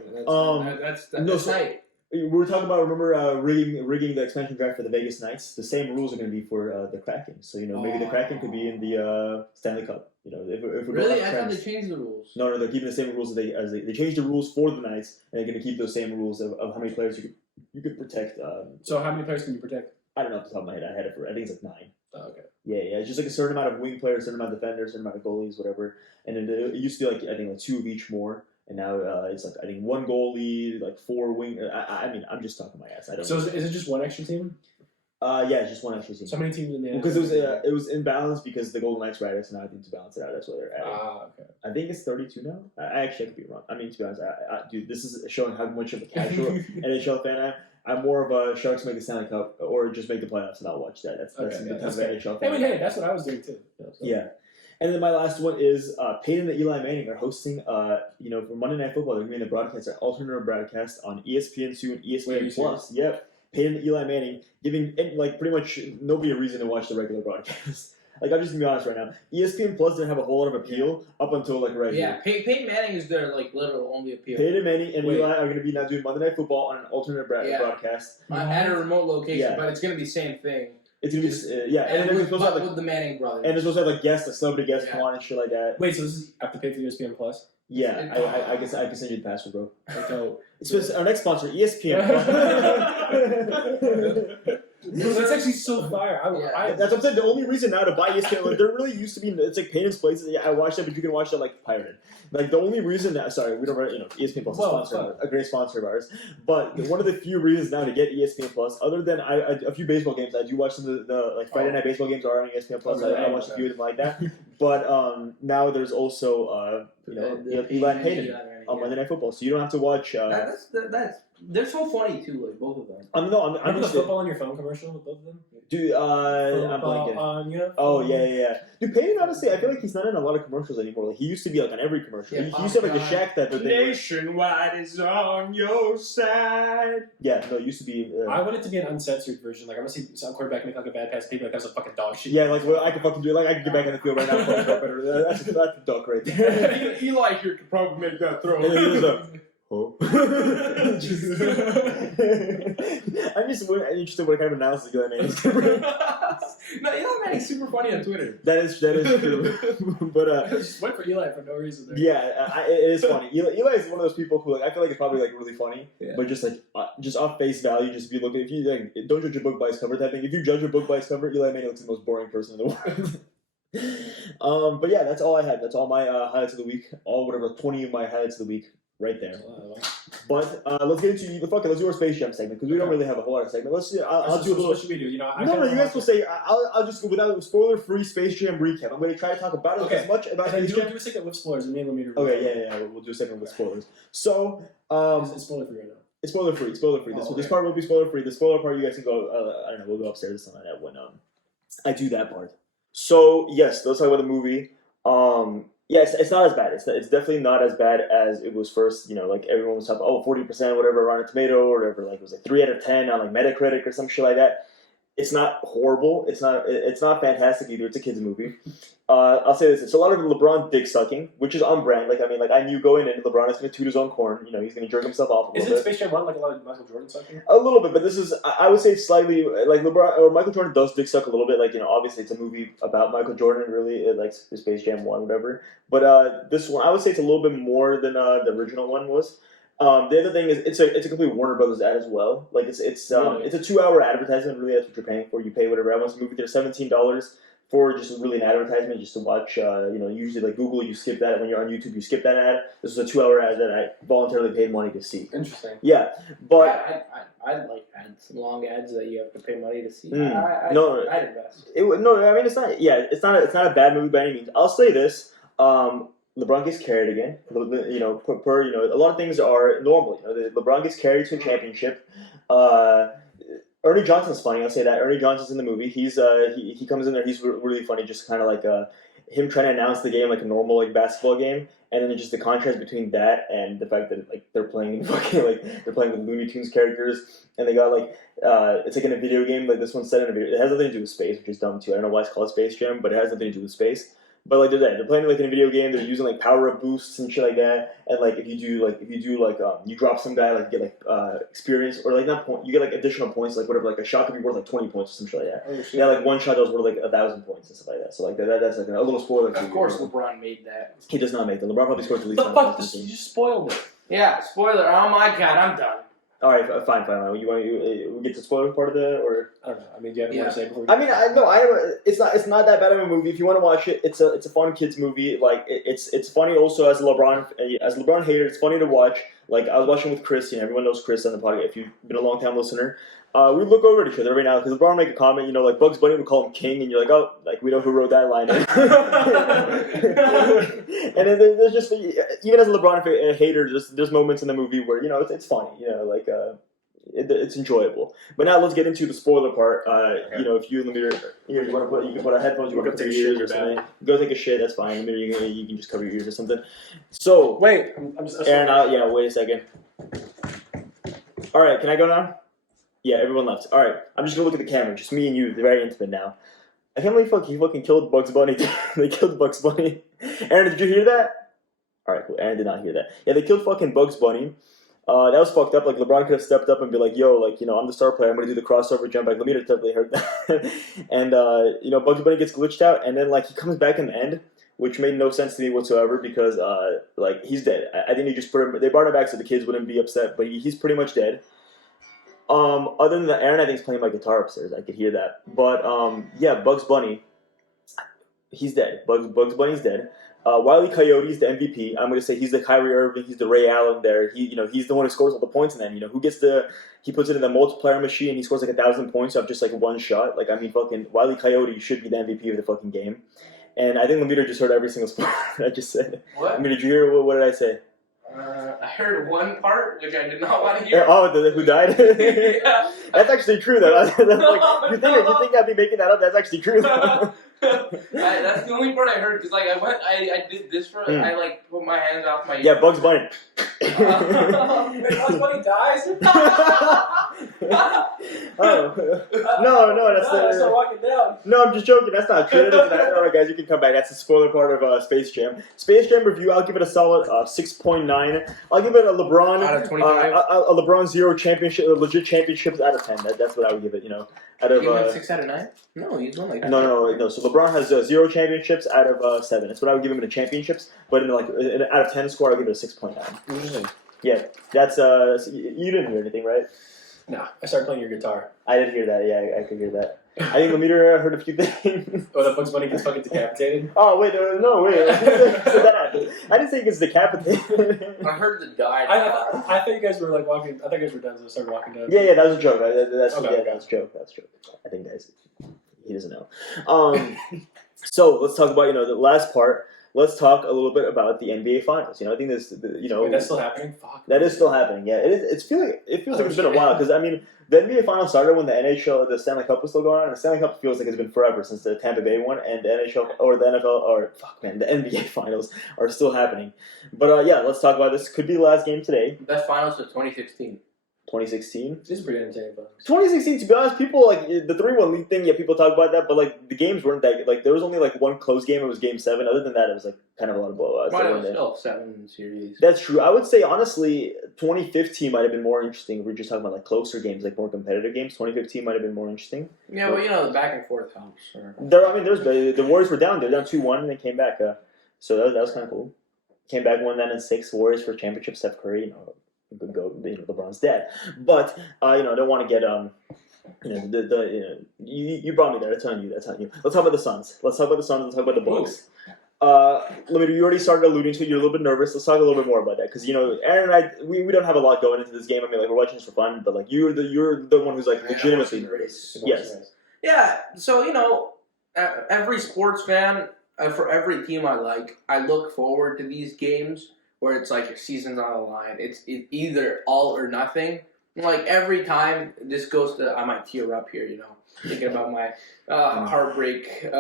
That's tight. We were talking about, remember, rigging the expansion draft for the Vegas Knights. The same rules are going to be for the Kraken. So maybe the Kraken could be in the Stanley Cup. If we're really, I thought they changed the rules. No, they're keeping the same rules as they changed the rules for the Knights, and they're going to keep those same rules of how many players you could protect. So how many players can you protect? I don't know off the top of my head. I had it for, I think it's like 9. Oh, okay. Yeah, it's just like a certain amount of wing players, a certain amount of defenders, a certain amount of goalies, whatever. And then it used to be like, I think, like 2 of each more. And now it's like, I think 1 goalie, like 4 wing. I mean, I'm just talking my ass. I don't know. So is it just 1 extra team? Yeah, it's just 1 extra team. So many teams in the because it was imbalanced because the Golden Knights were at it, so now I think to balance it out, that's why they're at it. Okay. I think it's 32 now. I could be wrong. I mean, to be honest, dude, this is showing how much of a casual NHL fan I am. I'm more of a Sharks make the Stanley Cup or just make the playoffs and I'll watch that. That's the type of NHL fan. I mean, hey, that's what I was doing too. Yeah. And then my last one is Peyton and Eli Manning are hosting, for Monday Night Football. They're going to be in the broadcast, an alternate broadcast on ESPN2 and ESPN Plus. Yep. Peyton and Eli Manning giving pretty much nobody a reason to watch the regular broadcast. I'm just gonna be honest right now. ESPN Plus didn't have a whole lot of appeal up until right here. Peyton Manning is their literal only appeal. Peyton Manning and Eli are going to be now doing Monday Night Football on an alternate broadcast at a remote location, but it's going to be the same thing. It's going to be and then with the Manning brothers. And they're supposed to have guests, celebrity guests come on and shit like that. Wait, so this is I have to pay for ESPN Plus? Yeah, I guess I can send you the password, bro. Okay. It's our next sponsor, ESPN. That's actually so fire. That's what I'm saying. The only reason now to buy ESPN, there really used to be. It's like Peyton's places. Yeah, I watched it, but you can watch it like pirated. Like the only reason that we don't ESPN Plus is a great sponsor of ours. But one of the few reasons now to get ESPN Plus, other than a few baseball games, I do watch some of the Friday night baseball games are on ESPN Plus. I watch a few of them like that. But now there's also Eli and Peyton on Monday Night Football, so you don't have to watch. They're so funny too, like both of them. I'm the football on your phone commercial with both of them. Dude, I'm blanking. Oh yeah. Dude, Peyton, honestly, I feel like he's not in a lot of commercials anymore. Like he used to be like on every commercial. He used to have like a Shaq that the Nationwide is on your side. Yeah, no, it used to be. I want it to be an uncensored version. Like I want to see some quarterback make like a bad pass, people like that's a fucking dog shit. Yeah, like I can fucking do it. Like I can get back in the field right now. That's a duck right there. Eli here could probably make that throw. Oh. I'm just interested what kind of analysis Eli Manning's going to bring. No, Eli Manning's super funny on Twitter. That is true. But just went for Eli for no reason. There. Yeah, it is funny. Eli is one of those people who I feel like it's probably really funny, but just just off face value, just if you don't judge a book by its cover type thing. If you judge a book by its cover, Eli Manning looks the most boring person in the world. But yeah, that's all I had. That's all my highlights of the week. 20 of my highlights of the week. Right there. But let's get into let's do our Space Jam segment because we don't really have a whole lot of segment. Let's do. I'll do a little. What should we do? You guys will say. I'll just go without spoiler-free Space Jam recap. I'm going to try to talk about it as much about Space Jam. Do a segment with spoilers and then we'll Okay, yeah. We'll do a segment with spoilers. So it's spoiler-free right now. It's spoiler-free. Spoiler-free. This part will be spoiler-free. The spoiler part, you guys can go. I don't know. We'll go upstairs or something like that when I do that part. So yes, let's talk about the movie. Yeah, it's not as bad. It's definitely not as bad as it was first. Like everyone was talking, 40%, whatever, Rotten Tomato, or whatever. Like it was like 3 out of 10 on like Metacritic or some shit like that. It's not horrible. It's not fantastic either. It's a kids movie. I'll say this: it's a lot of LeBron dick sucking, which is on brand. Like I knew going in, LeBron is going to toot his own corn. He's going to jerk himself off a little bit. Isn't Space Jam 1 like a lot of Michael Jordan sucking? A little bit, but this is, I would say, slightly like LeBron or Michael Jordan does dick suck a little bit. Like obviously it's a movie about Michael Jordan, really, like Space Jam 1, whatever. But this one, I would say it's a little bit more than the original one was. The other thing is it's a complete Warner Brothers ad as well. Like it's Really? it's a 2-hour advertisement. Really, that's what you're paying for. You pay whatever. I watch a movie. They're $17 for just really an advertisement, just to watch. Usually like Google, you skip that. When you're on YouTube, you skip that ad. This was a 2-hour ad that I voluntarily paid money to see. Interesting. Yeah, but I like ads, long ads that you have to pay money to see. No, I'd invest. I mean, it's not. Yeah, it's not a bad movie by any means. I'll say this. LeBron gets carried again. A lot of things are normal. LeBron gets carried to a championship. Ernie Johnson's funny. I'll say that. Ernie Johnson's in the movie. He's he comes in there. He's really funny. Just kind of like him trying to announce the game like a normal like basketball game, and then just the contrast between that and the fact that like they're playing fucking like they're playing with Looney Tunes characters, and they got like it's like in a video game. Like this one's set in a video. It has nothing to do with space, which is dumb too. I don't know why it's called Space Jam, but it has nothing to do with space. But like they're playing like in a video game. They're using like power up boosts and shit like that. And like if you do you drop some guy, like you get like experience, or like not point, you get like additional points, like whatever. Like a shot could be worth like 20 points or some shit like that. Oh, shit. Yeah, like one shot that was worth like 1,000 points and stuff like that. So like that's like a little spoiler. Of course, LeBron made that. He does not make that. LeBron probably scores the least. The fuck? You just spoiled it. Yeah, spoiler. Oh my god, I'm done. All right, fine. You want we get to spoiler part of that, or I don't know. I mean, do you have more to say before? It's not that bad of a movie. If you want to watch it, it's a fun kids movie. Like it's funny also as a LeBron hater. It's funny to watch. Like I was watching with Chris. Everyone knows Chris on the podcast. If you've been a long time listener, we look over at each other right now because LeBron make a comment. Like Bugs Bunny would call him King, and you're like, oh, like we know who wrote that line. And then there's just even as a LeBron hater, there's moments in the movie where it's funny. It's enjoyable. But now let's get into the spoiler part. If you in the mirror, you can put on headphones. You want to take a shit or something. Go take a shit. That's fine. In the mirror, you can just cover your ears or something. So wait, I'm just Aaron, wait a second. All right, can I go now? Yeah, everyone left. All right, I'm just gonna look at the camera. Just me and you. They're very intimate now. I can't believe he fucking killed Bugs Bunny. They killed Bugs Bunny. Aaron, did you hear that? All right, cool. Aaron did not hear that. Yeah, they killed fucking Bugs Bunny. That was fucked up. Like LeBron could have stepped up and be like, "Yo, like I'm the star player. I'm gonna do the crossover jump." Like Lemire totally heard that. And Bugs Bunny gets glitched out, and then like he comes back in the end, which made no sense to me whatsoever because like he's dead. I think they brought him back so the kids wouldn't be upset, but he's pretty much dead. Other than that, Aaron I think is playing my guitar upstairs. I could hear that. But Bugs Bunny, he's dead. Bugs Bunny's dead. Wile E. Coyote's the MVP. I'm going to say he's the Kyrie Irving. He's the Ray Allen there. He's the one who scores all the points in that. Who gets he puts it in the multiplier machine. He scores like 1,000 points off just like one shot. Like, I mean, fucking Wile E. Coyote should be the MVP of the fucking game. And I think Lemire just heard every single spot I just said. What? Lemire, did you hear what did I say? I heard one part which I did not want to hear. Who died? Yeah. That's actually true though. That's like, you think I'd be making that up? That's actually true though. That's the only part I heard because like I did this for I like put my hands off my Yeah, Bugs Bunny. Bugs Bunny dies. No, that's start walking down. No, I'm just joking. That's not true. Alright, guys, you can come back. That's the spoiler part of Space Jam. Space Jam review. I'll give it a solid 6.9. I'll give it a LeBron out of 25. A LeBron 0 championship, legit championships out of 10. That's what I would give it. Out of you went 6 out of 9. No, he's won like no. So LeBron has 0 championships out of 7. That's what I would give him in the championships. But in out of 10 score, I'll give it a 6.9. Interesting. Yeah, that's you didn't hear anything, right? No, I started playing your guitar. I did hear that. Yeah, I could hear that. I think Lemire heard a few things. Oh, that Bugs Bunny gets fucking decapitated? Oh, wait, no, wait. I didn't say he gets decapitated. I heard the died. I thought you guys were like walking. I thought you guys were done, so I started walking down. Yeah, that was a joke. That's a joke. That's a joke. I think, guys, he doesn't know. So let's talk about the last part. let's talk a little bit about the NBA Finals. I think this, Wait, that's still happening? Fuck. That is still happening. Yeah, it feels like it's been a while because the NBA Finals started when the Stanley Cup was still going on, and the Stanley Cup feels like it's been forever since the Tampa Bay one, and the NHL or the NFL the NBA Finals are still happening. But let's talk about this. Could be the last game today. Best Finals of 2016. 2016. This is pretty entertaining. 2016, to be honest, people the 3-1 lead thing. Yeah, people talk about that, but the games weren't that. There was only one close game. It was Game 7. Other than that, it was kind of a lot of blowouts. Probably was still 7 series. That's true. I would say honestly, 2015 might have been more interesting. We're just talking about closer games, more competitive games. 2015 might have been more interesting. Yeah, but the back and forth helps. The Warriors were down. They're down 2-1 and they came back. So that was kind of cool. Came back 1-6. Warriors for championship. Steph Curry. Good go. LeBron's dead, but I don't want to get you brought me there. That's on you. Let's talk about the Suns. Let's talk about the Bucks. You already started alluding to it. You're a little bit nervous. Let's talk a little bit more about that because Aaron and I we don't have a lot going into this game. We're watching this for fun, but you're the one who's legitimately nervous. Yes. Yeah. So every sports fan for every team I look forward to these games. Where it's your season's on the line. It's either all or nothing. Every time this goes to, I might tear up here, thinking about my heartbreak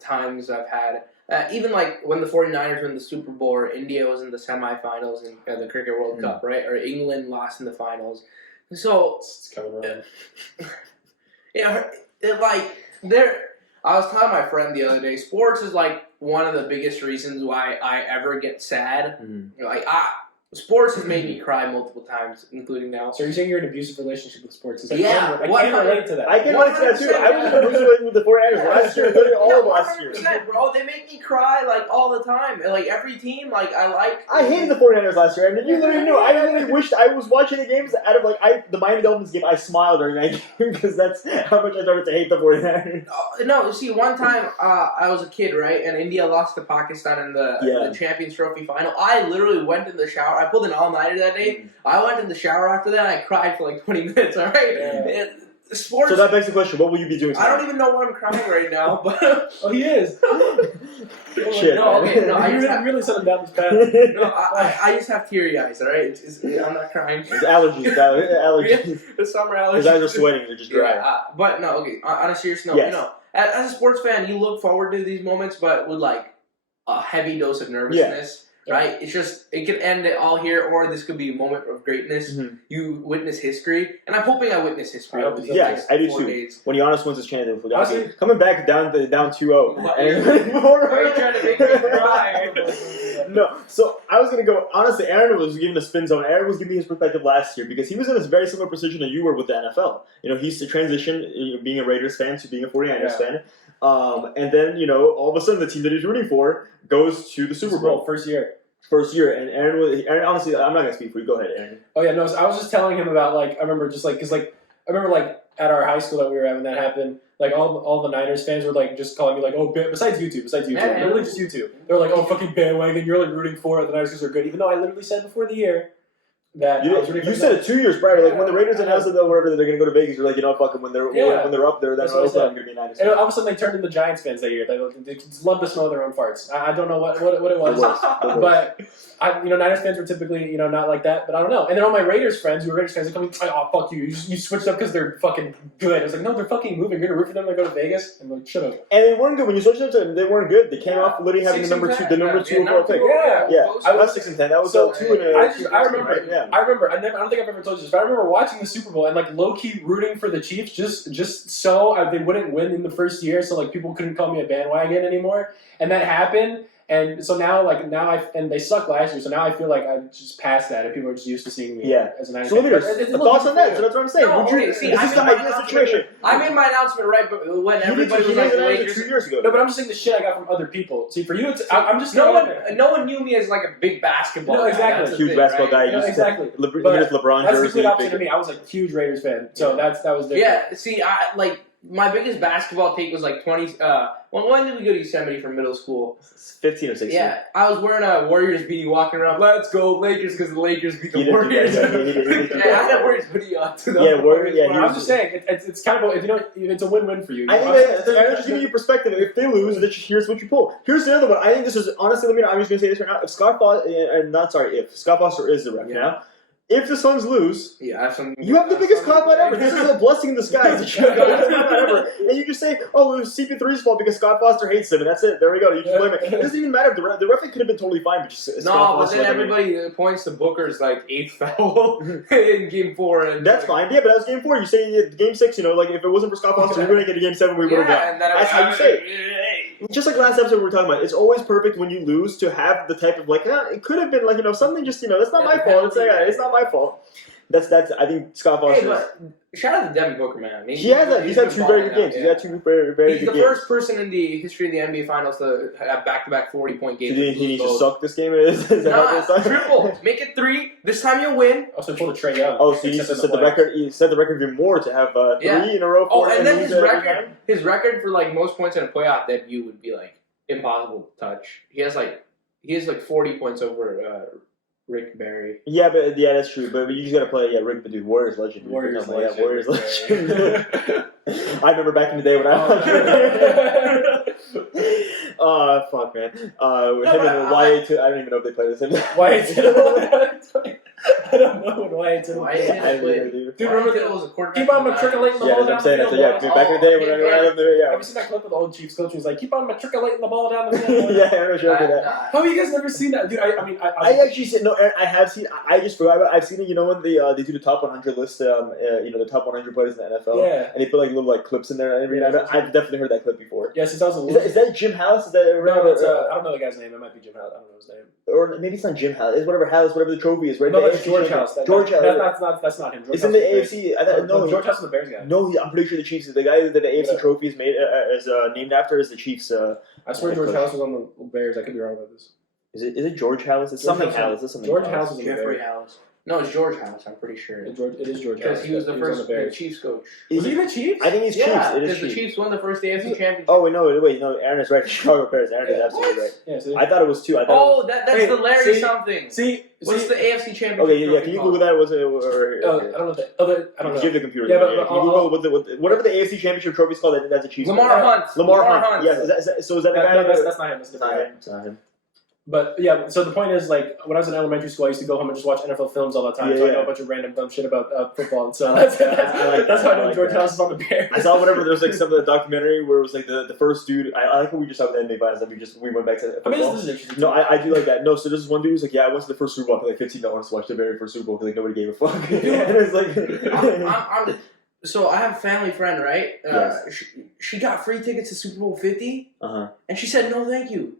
times I've had. Even when the 49ers won the Super Bowl, or India was in the semifinals in the Cricket World Cup, right? Or England lost in the finals. So it's coming around. I was telling my friend the other day, sports is one of the biggest reasons why I ever get sad. Sports has made me cry multiple times, including now. So you're saying you're in an abusive relationship with sports? I can't relate to that. I can relate to that too. I was in a abusive relationship with the 49ers last year, literally all of last year. Bro, they make me cry all the time. Every team, I hated the 49ers last year. You literally knew. I literally wished I was watching the games out of the Miami Dolphins game. I smiled during that game because that's how much I started to hate the 49ers. No, see, one time I was a kid, right, and India lost to Pakistan in the Champions Trophy final. I literally went in the shower. I pulled an all-nighter that day. I went in the shower after that, and I cried for 20 minutes, all right? Yeah. Sports. So that begs the question, what will you be doing tonight? I don't even know why I'm crying right now, but... Oh, he is. Shit. I really set him down this path. I just have teary eyes, all right? I'm not crying. It's allergies. The summer allergies. His eyes are sweating, they're just dry. But no, okay, on a serious note, yes. As a sports fan, you look forward to these moments, but with a heavy dose of nervousness. Yeah. Right? It's just, it could end it all here, or this could be a moment of greatness. Mm-hmm. You witness history, and I'm hoping I witness history over these next I do 4 too. days. When Giannis wins his championship, coming back down 2-0. Are you trying to make me cry? No, so I was going to go, honestly, Aaron was giving a spin zone. Aaron was giving me his perspective last year, because he was in a very similar position that you were with the NFL. He's to transition, being a Raiders fan to being a 49ers fan. And then, all of a sudden, the team that he's rooting for goes to the Super Bowl. First year, and Aaron, honestly, I'm not going to speak for you. Go ahead, Aaron. Oh, yeah, no, so I was just telling him about, I remember at our high school that we were at when that happened, all the Niners fans were, just calling me, oh, besides YouTube. Yeah. Literally just YouTube. They were like, oh, fucking bandwagon, you're, rooting for it, the Niners because they're good, even though I literally said before the year that you said it 2 years prior. When the Raiders announced that they're going to go to Vegas, you're fuck them. When they're up there, then I'm going to be Niners. And all of a sudden, they turned into Giants fans that year. They love to smell their own farts. I don't know what it was. But Niners fans were typically not like that. But I don't know. And then all my Raiders friends, who were Raiders fans, are coming, oh fuck you. You switched up because they're fucking good. I was like, no, they're fucking moving. You're gonna root for them to go to Vegas. I'm like, shut up. And they weren't good when you switched up to them. They weren't good. They came off literally having the number two overall pick. Yeah. I was 6-10. That was 2 I remember. I don't think I've ever told you this, but I remember watching the Super Bowl and low key rooting for the Chiefs just so they wouldn't win in the first year, so people couldn't call me a bandwagon anymore. And that happened. And so now they sucked last year, so now I feel like I'm just past that, and people are just used to seeing me as a Niners fan. So thoughts on that? So that's what I'm saying. I made my announcement right when everybody was the Lakers 2 years ago. No, but I'm just saying the shit I got from other people. See, for you, I'm just no one knew me as a big basketball. No, exactly. Huge basketball guy. Exactly. LeBron that's jersey. That's the complete opposite of me. I was a huge Raiders fan, so that was different. Yeah. See, my biggest basketball take was like 20. When did we go to Yosemite for middle school? 15 or 16. Yeah, I was wearing a Warriors beanie walking around. Let's go Lakers because the Lakers beat the Warriors. I had a Warriors hoodie on too. Yeah, Warriors. Yeah, I'm just saying it's kind of it's a win-win for you. I think they're just giving you perspective. If they lose, here's what you pull. Here's the other one. I think this is honestly. I'm just gonna say this right now. If Scott Foster is the ref now. If the Suns lose, you have the biggest cop out ever. This is a blessing in disguise that you have ever. And you just say, oh, it was CP3's fault because Scott Foster hates him, and that's it. There we go. You just blame it. It doesn't even matter if the ref could have been totally fine, but just but then everybody points to Booker's like 8th foul in Game 4. And that's fine. Yeah, but that was Game 4. You say Game 6. Like if it wasn't for Scott Foster, we were gonna get a Game 7. We would have got. That's how you say it. Just like last episode we were talking about, it's always perfect when you lose to have the type of it could have been something just that's not my fault. It's not my fault. That's I think Scott Foster. Hey, but shout out to Devin Booker, man. He's had 2 very good games. He's had 2 very good games. He's the first person in the history of the NBA Finals to have back-to-back 40-point games. Did he just suck this game? Triple. Make it 3. This time you'll win. Also, pulled a Trae Young. Oh, so you set the record. You set the record even more to have 3 in a row. Oh, and then his record for most points in a playoff debut would be impossible to touch. He has 40 points over Rick Barry. Yeah, that's true. But you just gotta play. Yeah, Rick, dude, Warriors legend. Warriors legend. I remember back in the day when I was. Fuck, man. Him and YA2. I don't even know if they play the same. YA2. I don't know what YA2. Dude, remember that was a quarterback. Keep on matriculating the ball down the field. Back in the day when I lived there. Yeah. Have you seen that clip of the old Chiefs coach who's like, "Keep on matriculating the ball down the field"? Yeah, I remember that. How have you guys never seen that, dude? I actually said no. I have seen. I just forgot about. I've seen it. When they do the top 100 list. The top 100 players in the NFL. Yeah. And they put little clips in there. I've definitely heard that clip before. Yeah, since I was a little. Is that Jim House? Is that no? It's I don't know the guy's name. It might be Jim House. I don't know his name. Or maybe it's not Jim House. It's whatever the trophy is, right? No, that's George House. George House. That's not him. It's in the AFC. No, George House is the Bears guy. No, I'm pretty sure the Chiefs. The guy that the AFC trophy is made is named after is the Chiefs. I swear George House was on the Bears. I could be wrong about this. Is it George House? It's something House. George House is Jeffrey House. No, it's George House. I'm pretty sure. It is George House. Because he was the first Chiefs coach. Was he the Chiefs? I think he's Chiefs. Yeah, because the Chiefs won the first AFC championship. Oh, no, Aaron is right. Chicago Bears. Aaron is absolutely right. Yeah, I thought it was 2. That's the Larry something. What's the AFC championship? Okay, yeah. Can you Google that? Was it? I don't know. I don't know. Give the computer. Yeah, but can you Google whatever the AFC championship trophy is called? That's a Chiefs. Lamar Hunt. Yes. So is that the guy? That's not him. It's not him. But yeah, so the point is, when I was in elementary school, I used to go home and just watch NFL films all the time. So I know a bunch of random dumb shit about football. And so that's how I know George House is on the Bears. I saw whatever. There was some of the documentary where it was the first dude. I like how we just talked about NBA finals and we went back to football. This is interesting. No, I do like that. No, so this is one dude who's like, I went to the first Super Bowl for 15 dollars to watch the very first Super Bowl because nobody gave a fuck. And it's like. So I have a family friend, right? Yes. She got free tickets to Super Bowl 50, and she said no, thank you,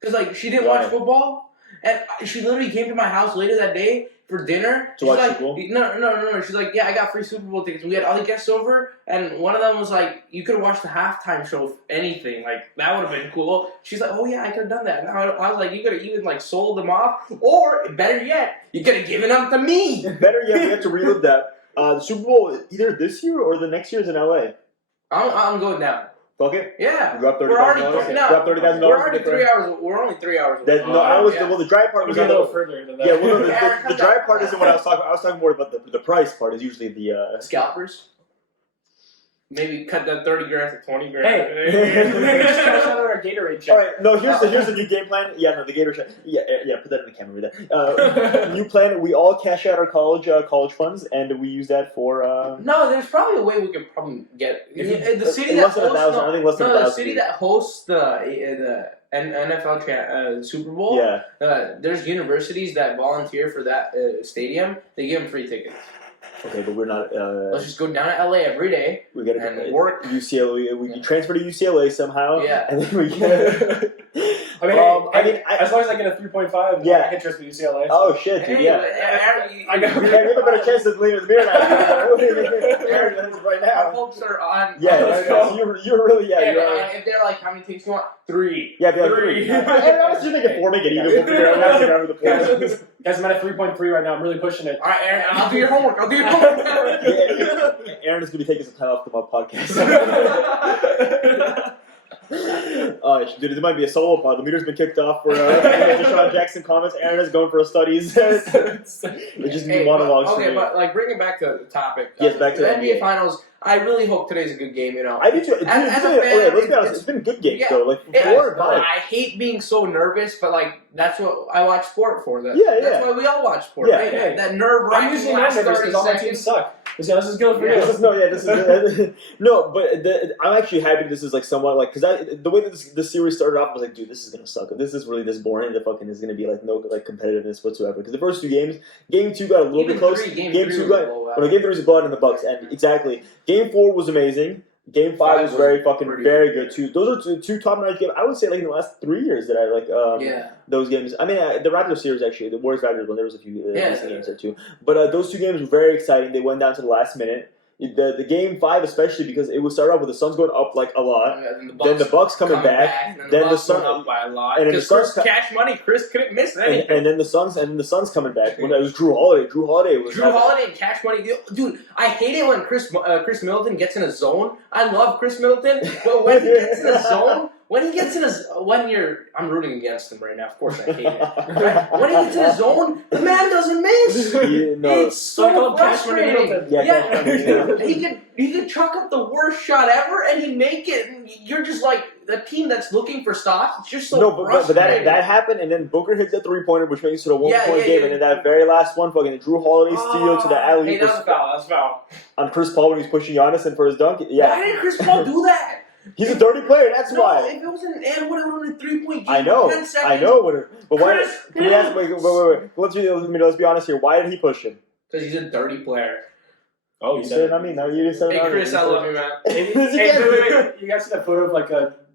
because she didn't watch football. And she literally came to my house later that day for dinner. To watch Super Bowl? No. She's like, yeah, I got free Super Bowl tickets. We had other guests over, and one of them was like, you could have watched the halftime show, if anything. That would have been cool. She's like, oh, yeah, I could have done that. And I was like, you could have even, sold them off. Or, better yet, you could have given them to me. Better yet, we have to relive that. The Super Bowl, either this year or the next year is in LA. I'm going down. Fuck it? Yeah. Drop $30,000. Drop $30,000. We're already 3 hours. We're only 3 hours away. The dry part was a little further than that. Yeah, well, the dry part isn't what I was talking about. I was talking more about the price part is usually the... Scalpers? Maybe cut that 30 grand to 20 grand. Hey, maybe just cash out on our Gatorade check. All right, no. Here's the new game plan. Yeah, no, the Gatorade check. Yeah. Put that in the camera with that. New plan. We all cash out our college funds, and we use that for. No, there's probably a way we could probably get the city that hosts. The city that hosts the NFL Super Bowl. Yeah. There's universities that volunteer for that stadium. They give them free tickets. Okay, but we're not. Let's just go down to LA every day. We gotta work. UCLA. We transfer to UCLA somehow. Yeah. And then we get. as long as I get a 3.5, yeah, interest with UCLA. Oh shit, dude, yeah. I know. We have a better chance of leaving the mirror right now. Our hopes are on. Yeah, you're really if they're like, how many takes you want? 3. Yeah, be like 3. I was just thinking 4, make it even. We'll figure out the point. Guys, I'm at a 3.3 right now. I'm really pushing it. All right, Aaron, I'll do your homework. Aaron is gonna be taking some time off from our podcast. Dude, there might be a solo pod. The meter's been kicked off for Deshaun Jackson comments. Aaron is going for a studies. It's just monologues. Okay, but like bring it back to the topic. Yes, back to the NBA Finals. I really hope today's a good game. I do too. As a fan, let's be honest. It's been good games though. Like 4 and 5. I hate being so nervous, but like that's what I watch sport for. That's why we all watch sport. Yeah, right? That nerve-wracking. I'm usually not nervous because all my teams suck. This is good for you. This is no, but I'm actually happy this is like somewhat like because the way that the series started off I was like, dude, this is gonna suck. If this is really this boring, the fucking is gonna be like no like competitiveness whatsoever. Because the first 2 games, game 2 got a little bit close. Game 2 got game 3 was a blowout in the Bucks, and exactly. Game 4 was amazing. Game 5 was very very good too. Those are two top-notch games. I would say like in the last 3 years that I like those games. I mean the Raptors series actually, the Warriors Raptors one. There was a few decent games there too. But those 2 games were very exciting. They went down to the last minute. The game 5 especially because it would start off with the Suns going up like a lot, then the Bucks coming back, then the Suns up by a lot, and then the Suns cash money. Chris couldn't miss anything, and then the Suns coming back when it was Drew Holiday. Drew Holiday and Cash Money. Dude, I hate it when Chris Middleton gets in a zone. I love Chris Middleton, but when he gets in a zone. I'm rooting against him right now. Of course, I hate it. When he gets in his zone, the man doesn't miss. It's so frustrating. He could chuck up the worst shot ever, and he make it. And you're just like the team that's looking for stops. It's just so frustrating. But that happened, and then Booger hits that 3-pointer, which makes it a 1-point game, and then that very last one, fucking Drew Holiday steal to the alley. Hey, that's a foul. On Chris Paul when he's pushing Giannis in for his dunk. Yeah. Why did Chris Paul do that? He's a dirty player. That's why. If it was an and would have won a 3-point game. I know. 10 seconds. I know. But why? Can we ask? Wait. Let's be honest here. Why did he push him? Because he's a dirty player. Oh, you said it on me. No, you just said it on me. Hey, Chris, I love you, man. Wait. You guys see that photo of like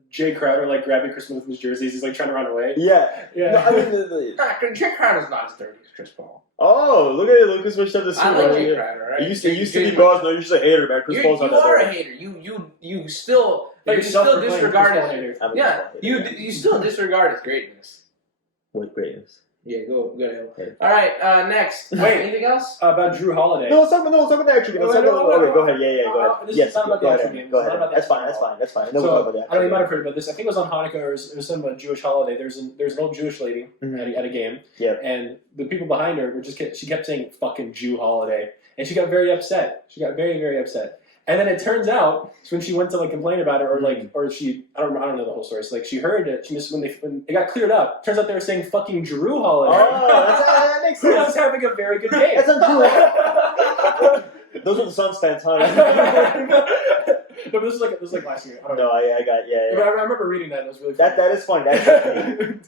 Jay Crowder like grabbing Chris Middleton's jerseys? He's like trying to run away. Yeah. No, I mean, Jay Crowder's not as dirty as Chris Paul. Oh, look at it. Lucas switched up the suit. I like Jay Crowder, right? You used to be boss. No, you're just a hater, man. Chris Paul's not that You are dirty. a hater. You still disregard his. Yeah, you still disregard his greatness. What greatness? Yeah, go ahead. Okay. All right, next. Wait, anything else about Drew Holiday? No, let's talk about the actual game. Okay, go ahead. Yeah, go ahead. Yes, not about the actual game. Go ahead. That's fine. I know we'll talk about that. I don't know. You might have heard about this. I think it was on Hanukkah or it was some Jewish holiday. There's an old Jewish lady at a game. Yeah. And the people behind her she kept saying "fucking Jew holiday," and she got very upset. She got very, very upset. And then it turns out when she went to like complain about it, or she I don't know the whole story. So like she heard it. She missed when it got cleared up. Turns out they were saying "fucking Drew holiday." Oh, that makes sense. Who was having a very good game? That's not Drew. Those are the Suns fans, huh? No, but this was like last year. I don't know. No, I got yeah. I remember reading that. It was really funny. That is funny.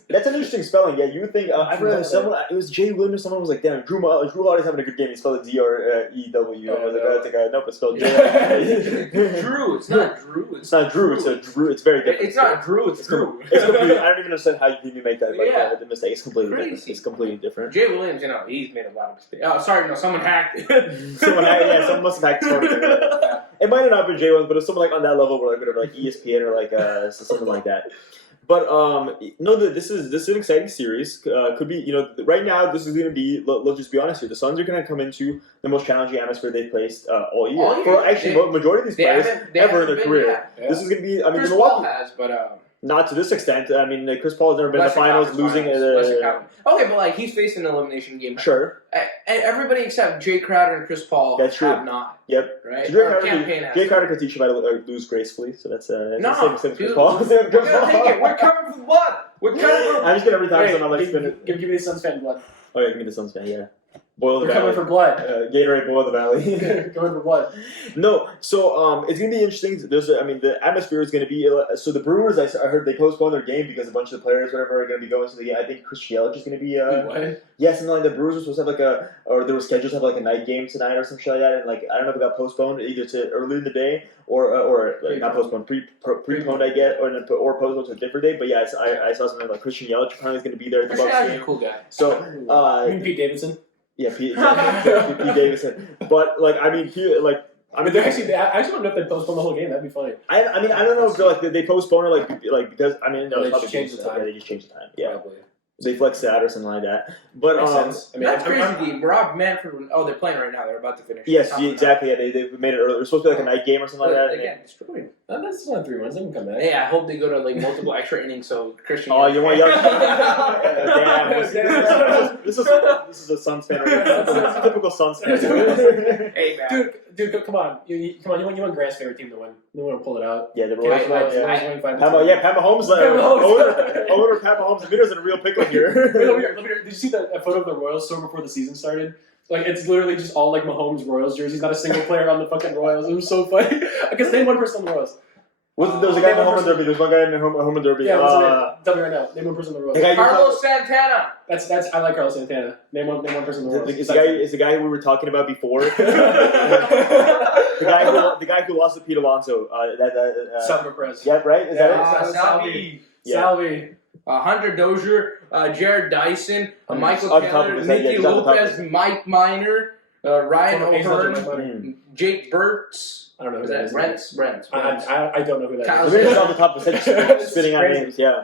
That's an interesting spelling. Yeah, you would think. I remember someone. It was Jay Williams. Someone was like, "Damn, Drew Holiday's having a good game." He spelled it D-R-E-W. I was like, "That's like nope, it's spelled J." Drew. It's not Drew. It's not Drew. It's a Drew. It's very different. It's not Drew. It's Drew. It's completely. I don't even understand how you can make that the mistake. It's completely different. It's completely different. Jay Williams, he's made a lot of mistakes. Oh, sorry, no, someone hacked. Someone must have hacked it. It might have not been Jay Williams, but it's someone like on that level where like whatever, like ESPN or like something like that. But no, this is an exciting series. Could be right now this is going to be. Let's just be honest here. The Suns are going to come into the most challenging atmosphere they've faced all year. For actually, majority of these players ever in their career. Yeah. This is going to be. I mean, Chris Paul has, but. Not to this extent. I mean, Chris Paul has never been in the finals, losing. Okay, but like he's faced an elimination game. Sure. Everybody except Jay Crowder and Chris Paul have not. Yep. Right. So Jay Crowder could teach you how to lose gracefully. So that's no. Same Chris Paul. We're gonna take it. We're coming for blood. I'm just gonna every time someone like spin it. Give me the Suns fan blood. Oh yeah, give me the Suns fan. Yeah. Boil the They're Valley. coming for blood. Gatorade Boil the Valley. Going for blood. No, so it's gonna be interesting. The atmosphere is gonna be so the Brewers. I heard they postponed their game because a bunch of the players, whatever, are gonna be going to the game. I think Christian Yelich is gonna be. What? Yeah, something like the Brewers were supposed to have or they were scheduled to have like a night game tonight or some shit like that, and like I don't know if it got postponed either to earlier in the day or not postponed, preponed I get, or postponed to a different day. But yeah, I saw something like Christian Yelich apparently is gonna be there at the Christian Bucks Yelich is game. a cool guy. So You mean Pete Davidson? yeah, Pete Davidson. But like I mean, I actually want to know if they postpone the whole game. That'd be funny. I don't know if they postpone it like because I mean no, They it's just probably changed the time. Yeah, they just changed the time. Yeah, Probably. they flexed it out or something like that. But Makes sense. I mean, That's crazy. Rob Manfred. Oh, they're playing right now. They're about to finish. yes, exactly. Yeah, they made it early. It was supposed to be like a night game or something like that. They get destroyed. That's not 3 wins. They can come back. Hey, I hope they go to like multiple extra innings so Christian. Oh, you want young? Damn. This is a Suns fan. Right? This is a typical Suns fan. Hey, man. Dude, come on. You want Grant's favorite team to win. You want to pull it out. Yeah, the Pat Mahomes. Pat Mahomes. Owner Pat Mahomes. The video's in a real pickle here. Did you see that photo of the Royals store before the season started? Like, it's literally just all, like, Mahomes Royals jerseys. Not a single player on the fucking Royals. It was so funny. I guess name one person on the Royals. There was a guy in the home run derby. There's one guy in the home run derby. Yeah, what's his name? Tell me right now. Name one person on the Royals. Carlos Santana. That's. I like Carlos Santana. Name one person on the Royals. Is the guy who we were talking about before? the guy who lost to Pete Alonso. Salvador Perez. Yeah, right. Is that it? Salvi. Salvi. Hunter Dozier, Jared Dyson, Michael on top of Keller, his head, Nicky yeah, on top of Lopez, Mike Minor, Ryan O'Hearn, O'Hearn, Jake Burtz. I don't know who Is that that is. Brent? I don't know who that Kyle is. The video's on the top of his head, spitting out Crazy. names. Yeah.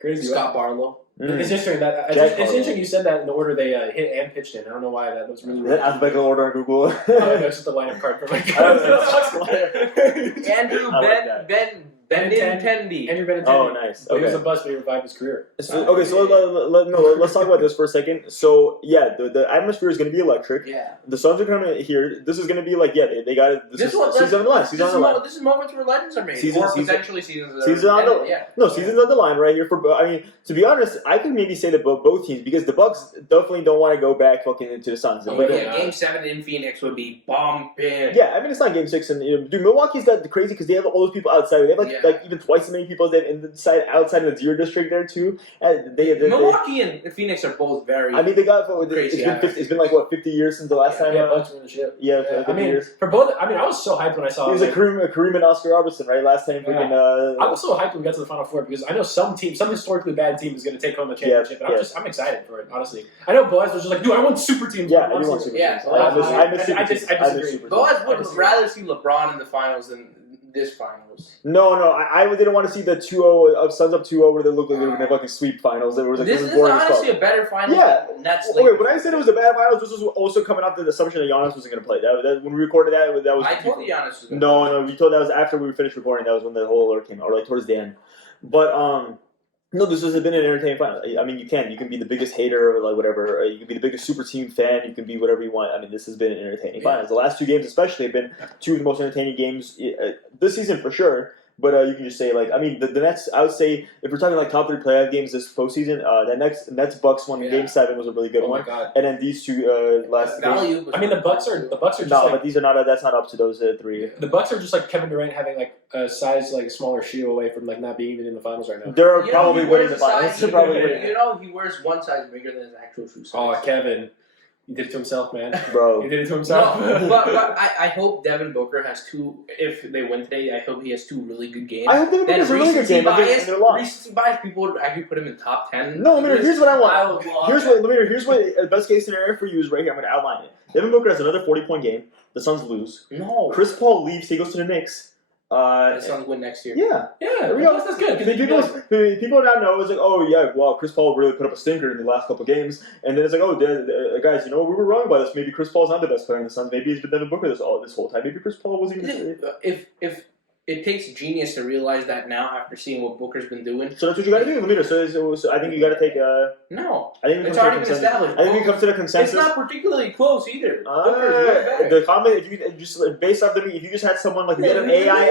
Crazy. Scott Barlow. It's interesting that it's interesting you said that in the order they hit and pitched in. I don't know why that was really Is weird. that alphabetical order on Google? That's just the lineup card for my Andrew Benintendi. Andrew Benintendi. Oh, nice. But he was Okay. a bust, but he revived his career. Let's talk about this for a second. So, yeah, the atmosphere is going to be electric. Yeah. The Suns are coming here. This is going to be like, yeah, they got it. This is season on the line. Season on the line. This is moments where legends are made. Potentially seasons. Season on the yeah. No, season's on the line right here. I mean, to be honest, I could maybe say that both teams, because the Bucks definitely don't want to go back fucking into the Suns. Oh, yeah, Game 7 in Phoenix would be bumping. Yeah, I mean, it's not Game 6. And dude, Milwaukee's got the crazy because they have all those people outside. They have like even twice as many people as they have outside of the Zero District there, too. Milwaukee and Phoenix are both very. I mean, they got crazy. It's been like, what, 50 years since the last time? Yeah, Bucks won the ship. Yeah, I mean, years. for both, I mean, I was so hyped when I saw It was Kareem and Oscar Robertson, right? Last time. Yeah. I was so hyped when we got to the Final Four because I know some historically bad team is going to take home the championship, and I'm excited for it, honestly. I know Boaz was just like, dude, I want super teams. Yeah, I do want super teams. I disagree. Boaz would rather see LeBron in the finals than this finals. No, I didn't want to see the 2-0 Suns up 2-0 where they looked like they were going to fucking sweep finals. This is honestly a better finals. Yeah. Than Nets. Wait, when I said it was a bad finals, this was also coming off the assumption that Giannis wasn't going to play. That when we recorded that was. I told you Giannis was going to play. No, we told that was after we finished recording. That was when the whole alert came out, or like towards the end. But no, this has been an entertaining final. I mean, you can be the biggest hater or like whatever. You can be the biggest super team fan. You can be whatever you want. I mean, this has been an entertaining finals. The last two games, especially, have been two of the most entertaining games this season for sure. But you can just say, like, I mean, the Nets, I would say, if we're talking like top 3 playoff games this postseason, that Nets Bucks one in Game 7 was a really good one. Oh my god! And then these two last. Value. I mean, the Bucks are just no, but these are not. That's not up to those 3. The Bucks are just like Kevin Durant having like a size like smaller shoe away from like not being even in the finals right now. They're probably winning the finals. They're probably winning. You know, he wears one size bigger than his actual shoe size. Oh, Kevin. He did it to himself, man. Bro. He did it to himself. No, but I hope Devin Booker has 2, if they win today, I hope he has 2 really good games. I hope Devin Booker has a really good game. Recency bias, people would actually put him in top 10. No, here's what I want. Here's what the best case scenario for you is right here. I'm going to outline it. Devin Booker has another 40-point game. The Suns lose. No. Chris Paul leaves. He goes to the Knicks. The Suns win next year. Yeah. That's good. People now know it's like, oh yeah, well, Chris Paul really put up a stinker in the last couple games, and then it's like, oh, guys, you know, we were wrong about this. Maybe Chris Paul's not the best player in the Suns. Maybe it's been Devin Booker this whole time. Maybe Chris Paul wasn't. If it takes genius to realize that now after seeing what Booker's been doing. So that's what you got to do, Leader. So I think you got to take No. I think It's already been established. I think we come to the consensus. It's not particularly close either. Booker's way better. The comment, if you just based off if you just had someone like get an AI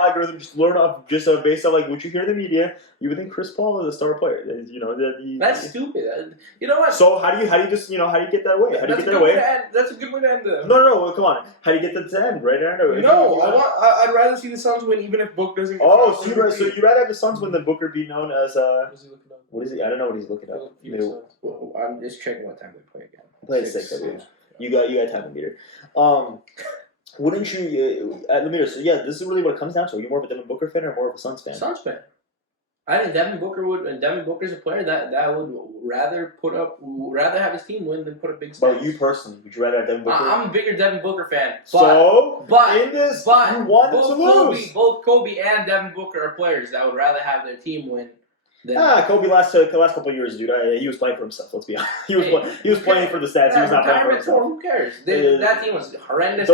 algorithm, just learn off based on like what you hear in the media, you would think Chris Paul is a star player. That's stupid. You know what? So how do you get that way? How do you get that way? That's a good way to end the. No, come on. How do you get that to end? Right? No, I'd rather see the Suns win even if Book doesn't. Oh, so you'd rather have the Suns win than Booker be known as what is he? I don't know what he's looking up. Well, I'm just checking what time we play again. Play 6. You got time, Peter. Wouldn't you? Let me so yeah, this is really what it comes down to. Are you more of a Devin Booker fan or more of a Suns fan? Suns fan. I think Devin Booker would, and Devin Booker's a player that would rather have his team win than put up big stats. But you personally, would you rather have Devin Booker? I'm a bigger Devin Booker fan. But in this, you want to lose. Both Kobe and Devin Booker are players that would rather have their team win. Kobe last couple of years, dude. He was playing for himself. Let's be honest. He was playing for the stats. He was not playing for himself. Who cares? That team was horrendous.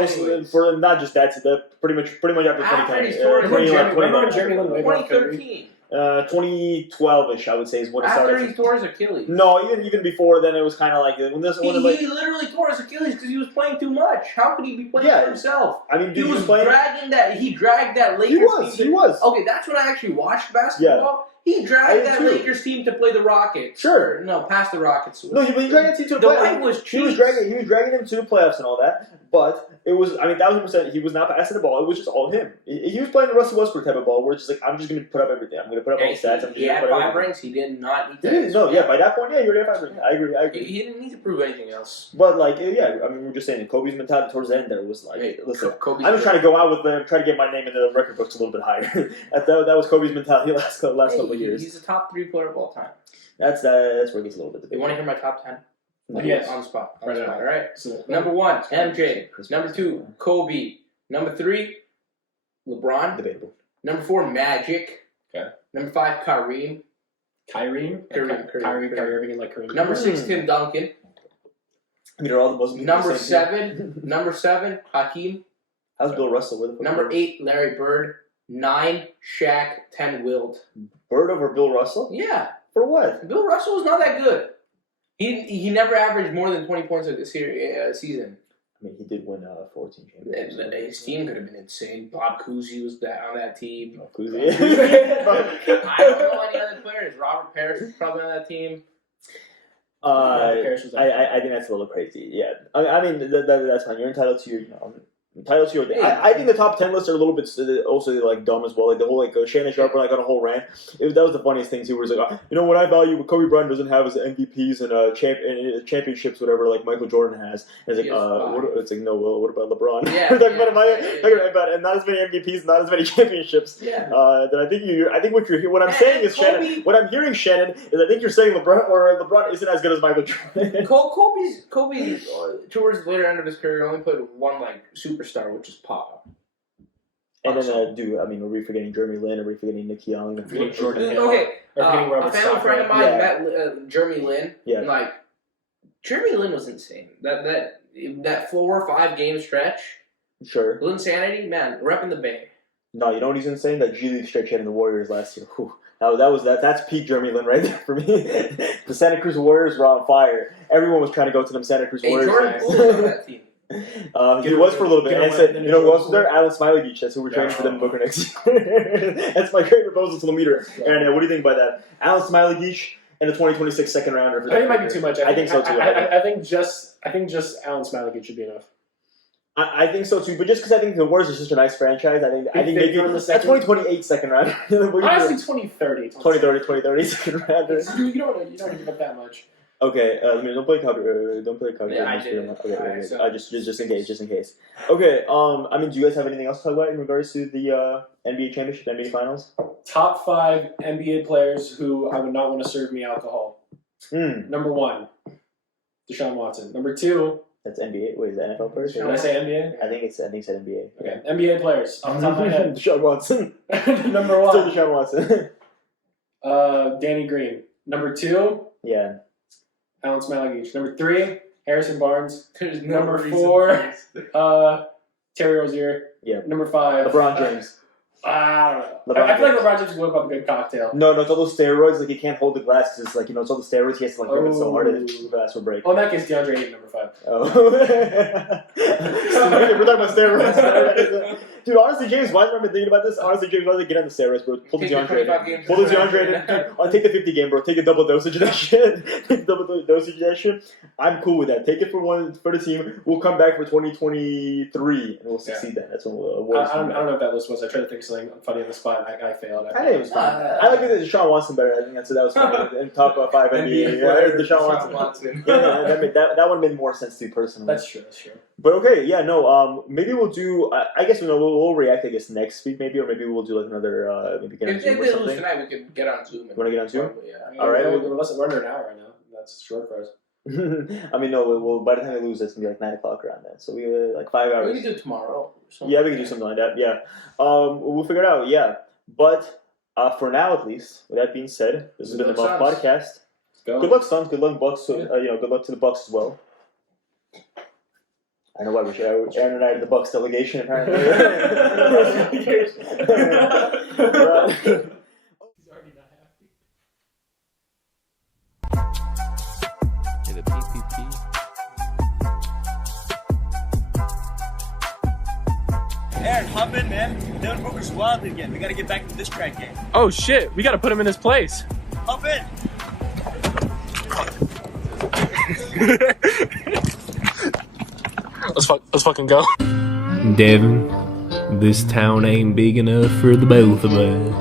For not just that, pretty much after 2010. Remember Jeremy Lin? 2013. 2012ish, I would say, is when it started. After he tore his Achilles. No, even before then, it was kind of like when this. He literally tore his Achilles because he was playing too much. How could he be playing for himself? I mean, he was dragging that. He dragged that Lakers team. He was. Okay, that's when I actually watched basketball. Yeah. He dragged that Lakers team to play the Rockets. Sure. No, past the Rockets. No, he dragged that team to the playoffs. White was cheap. He was dragging them to the playoffs and all that. But it was, 1,000%, he was not passing the ball. It was just all him. He was playing the Russell Westbrook type of ball where it's just like, I'm just going to put up everything. I'm going to put up all the stats. He had 5 rings. He did not need to. He didn't. No, by that point, he already had 5 rings. I agree. He didn't need to prove anything else. But, we're just saying, Kobe's mentality towards the end there was like, listen, I'm just trying to go out with them, trying to get my name in the record books a little bit higher. that was Kobe's mentality last couple of years. He's the top 3 player of all time. That's where it gets a little bit debatable. You want to hear my top 10? Yes. On the spot. All Right. right. So, number 1, MJ. Number 2, Kobe. Number 3, LeBron. Debatable. Number 4, Magic. Okay. Number 5, Kareem. Kyrie Irving and like Kareem. Number 6, Tim Duncan. I mean, they're all the most. Number 7, Hakeem. How's Bill Russell? Number 8, Larry Bird. 9, Shaq. 10, Wilt. Bird over Bill Russell? Yeah. For what? Bill Russell was not that good. He never averaged more than 20 points a season. I mean, he did win 14 championships. His team could have been insane. Bob Cousy was on that team. Cousy. I don't know any other players. Robert Parrish was probably on that team. I think that's a little crazy. Yeah, I mean that's fine. You're entitled to your thing. I think the top 10 lists are a little bit also like dumb as well. Like the whole Shannon Sharp on a whole rant. That was the funniest thing too. Where it's like, what I value, what Kobe Bryant doesn't have is MVPs and championships, whatever like Michael Jordan has. And it's like, what about LeBron? Yeah, and not as many MVPs, not as many championships. Yeah. I think what I'm saying is Kobe, Shannon. What I'm hearing, Shannon, is I think you're saying LeBron isn't as good as Michael Jordan. Kobe towards the later end of his career only played one superstar, which is Pop. And then, are we forgetting Jeremy Lin? Are we forgetting Nick Young? Jordan. Okay, a family friend of mine met Jeremy Lin. Yeah. And, Jeremy Lin was insane. That 4 or 5 game stretch. Sure. Linsanity, man, repping the Bay. No, you know what he's insane? That G League stretch he had in the Warriors last year. Whew. That's peak Jeremy Lin right there for me. The Santa Cruz Warriors were on fire. Everyone was trying to go to them Santa Cruz Warriors. Jordan Poole was on that team. He was for a little bit. And said, who else was there? Alan Smiley Beach. That's who we're training for Devin Booker next year. That's my great proposal to the meter. And what do you think about that? Alan Smiley Beach and a 2026 second rounder. I think it might be too much. I think so too. I think just Alan Smiley Beach should be enough. I think so too, but just because I think the Warriors are such a nice franchise, I think maybe a 2028 second round. Honestly, 2030. 2030 second rounder. You don't want to give up that much. Okay, don't play cover. Don't play cover. Yeah, I did. Okay. Just in case. Okay. Do you guys have anything else to talk about in regards to the NBA championship, NBA finals? Top 5 NBA players who I would not want to serve me alcohol. Number 1, Deshaun Watson. Number 2. That's NBA. Wait, is that NFL players? Did I say NBA? I think it said NBA. Okay, NBA players. Off the top of my head. Deshaun Watson. Number 1. Still Deshaun Watson. Danny Green. Number 2. Yeah. Alan Smiley Beach. Number 3. Harrison Barnes. There's no Number 4. Terry Rozier. Yeah. Number 5. LeBron James. I don't know. I feel like LeBron James would whip up a good cocktail. No, it's all those steroids. Like, he can't hold the glass because it's like, it's all the steroids. He has to like grip it so hard that the glass will break. Oh, in that case, DeAndre Ayton, number 5. Oh. We're talking about steroids. Dude, honestly, James Wiseman, I've been thinking about this. Honestly, James Wiseman, get on the steroids, bro. Pull the DeAndre. Pull the DeAndre. I'll take the 50 game, bro. Take the double dosage of that shit. Take the double dosage of that shit. I'm cool with that. Take it for the team. We'll come back for 2023 and we'll succeed then. That's when we'll. I don't know what that list was. I tried to think of something funny on the spot and I failed. I think it was fine. I like it that Deshaun Watson better. I think that was fine. In top 5 NBA. Yeah, Deshaun Watson. Yeah, that one made more sense to me personally. That's true. But okay, yeah, no. Maybe we'll do. I guess we'll react. I guess next week maybe, or maybe we'll do like another. Maybe get on Zoom or something. Tonight we can get on Zoom. Want to get on Zoom? Yeah. All right. We're under an hour right now. That's short for us. I mean, no. We'll by the time we lose, it's gonna be like 9 o'clock around that. So we like 5 hours. We can do it tomorrow. Yeah, we can do something like that. Yeah. We'll figure it out. Yeah. But for now, at least, with that being said, this has been the Muffed podcast. Good luck, Suns. Good luck, Bucks. So, good luck to the Bucks as well. I know why we should. Aaron and I are the Bucks delegation, apparently. He's already not happy. Yeah, the PPP. Aaron, hop in, man. Devin Booger's wild again. We gotta get back to this track game. Oh shit, we gotta put him in his place. Hop in. Let's fucking go. Devin, this town ain't big enough for the both of us.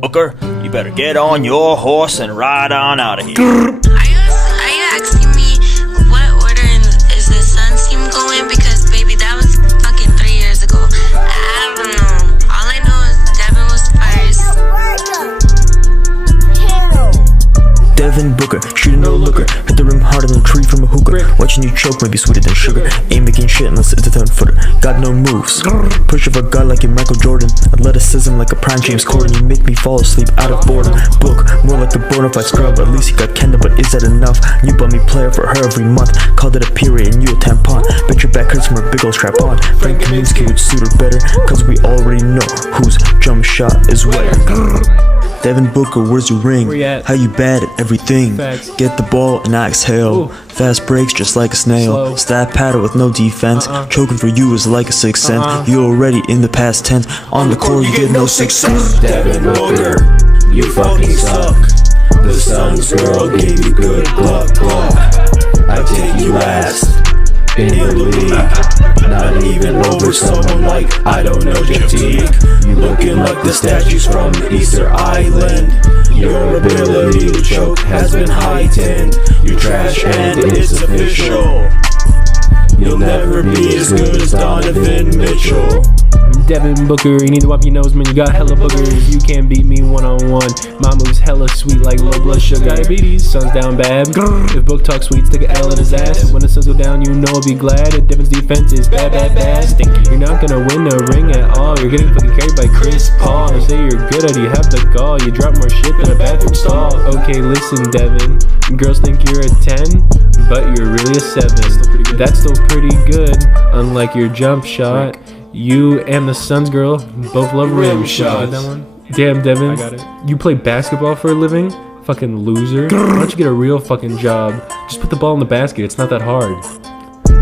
Booger, you better get on your horse and ride on out of here. Are you asking me what order is the Suns team going? Because baby, that was fucking 3 years ago. I don't know. All I know is Devin was first. Devin Booger, shooting no looker. Hit the rim harder than a tree from a hookah. Watching you choke might be sweeter than sugar. Ain't making shit unless it's a 10-footer. Got no moves. Push of a guy like you're Michael Jordan. Athleticism like a prime James Corden. You make me fall asleep out of boredom. Book, more like a bona fide scrub. At least you got Kendall, but is that enough? You bought me player for her every month. Called it a period and you a tampon. Bet your back hurts from her big ol' strap on. Frank Kaminsky would suit her better, cause we already know whose jump shot is wetter. Devin Booker, where's your ring? Where you at? How you bad at everything? Facts. Get the ball and I exhale. Ooh. Fast breaks just like a snail. Slow. Stat paddle with no defense. Choking for you is like a sixth sense. You already in the past tense. On the court you get no success. Devin Booker, you fucking suck. The Suns girl gave you good luck. I take you last in the league. Not even over someone like I don't know Jatique. You looking like the statues from the Easter Island. Your ability to choke has been heightened. You're trash and it's official. You'll never be as good as Donovan Mitchell. Devin Booker, you need to wipe your nose, man. You got hella boogers. You can't beat me one-on-one. My move's hella sweet like low blood sugar. Diabetes, Suns down bad. If Book talk sweet, stick an L in his ass. When the Suns go down, you know I'll be glad. If Devin's defense is bad, stinky. You're not gonna win a ring at all. You're getting fucking carried by Chris Paul. They say you're good at it, you have the gall. You drop more shit than a bathroom stall. Okay, listen, Devin. Girls think you're a 10, but you're really a 7. That's still pretty good, unlike your jump shot. You and the Suns girl both love rim shots. Damn, Devin. I got it. You play basketball for a living? Fucking loser. Why don't you get a real fucking job? Just put the ball in the basket. It's not that hard.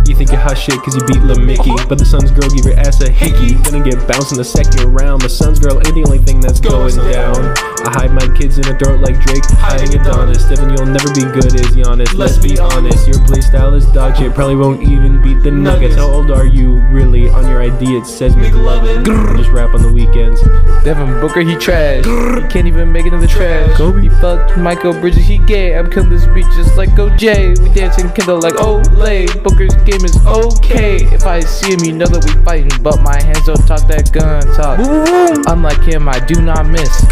You think you're hot shit cause you beat Lil Mickey, but the Suns girl give your ass a hickey. Gonna get bounced in the second round. The Suns girl ain't the only thing that's going down. I hide my kids in a throat like Drake hiding Adonis. Devin, you'll never be good as Giannis. Let's be honest, your play style is dog shit. Probably won't even beat the Nuggets. How old are you really? On your ID it says McLovin. Just rap on the weekends. Devin Booker, he trash. He can't even make it in the trash. Kobe. He fucked Michael Bridges, he gay. I'm killing this beat just like OJ. We dancing Kendall like Olay. Booker's game is okay. If I see him, you know that we fighting, but my hands don't talk that gun talk. Unlike him, I do not miss.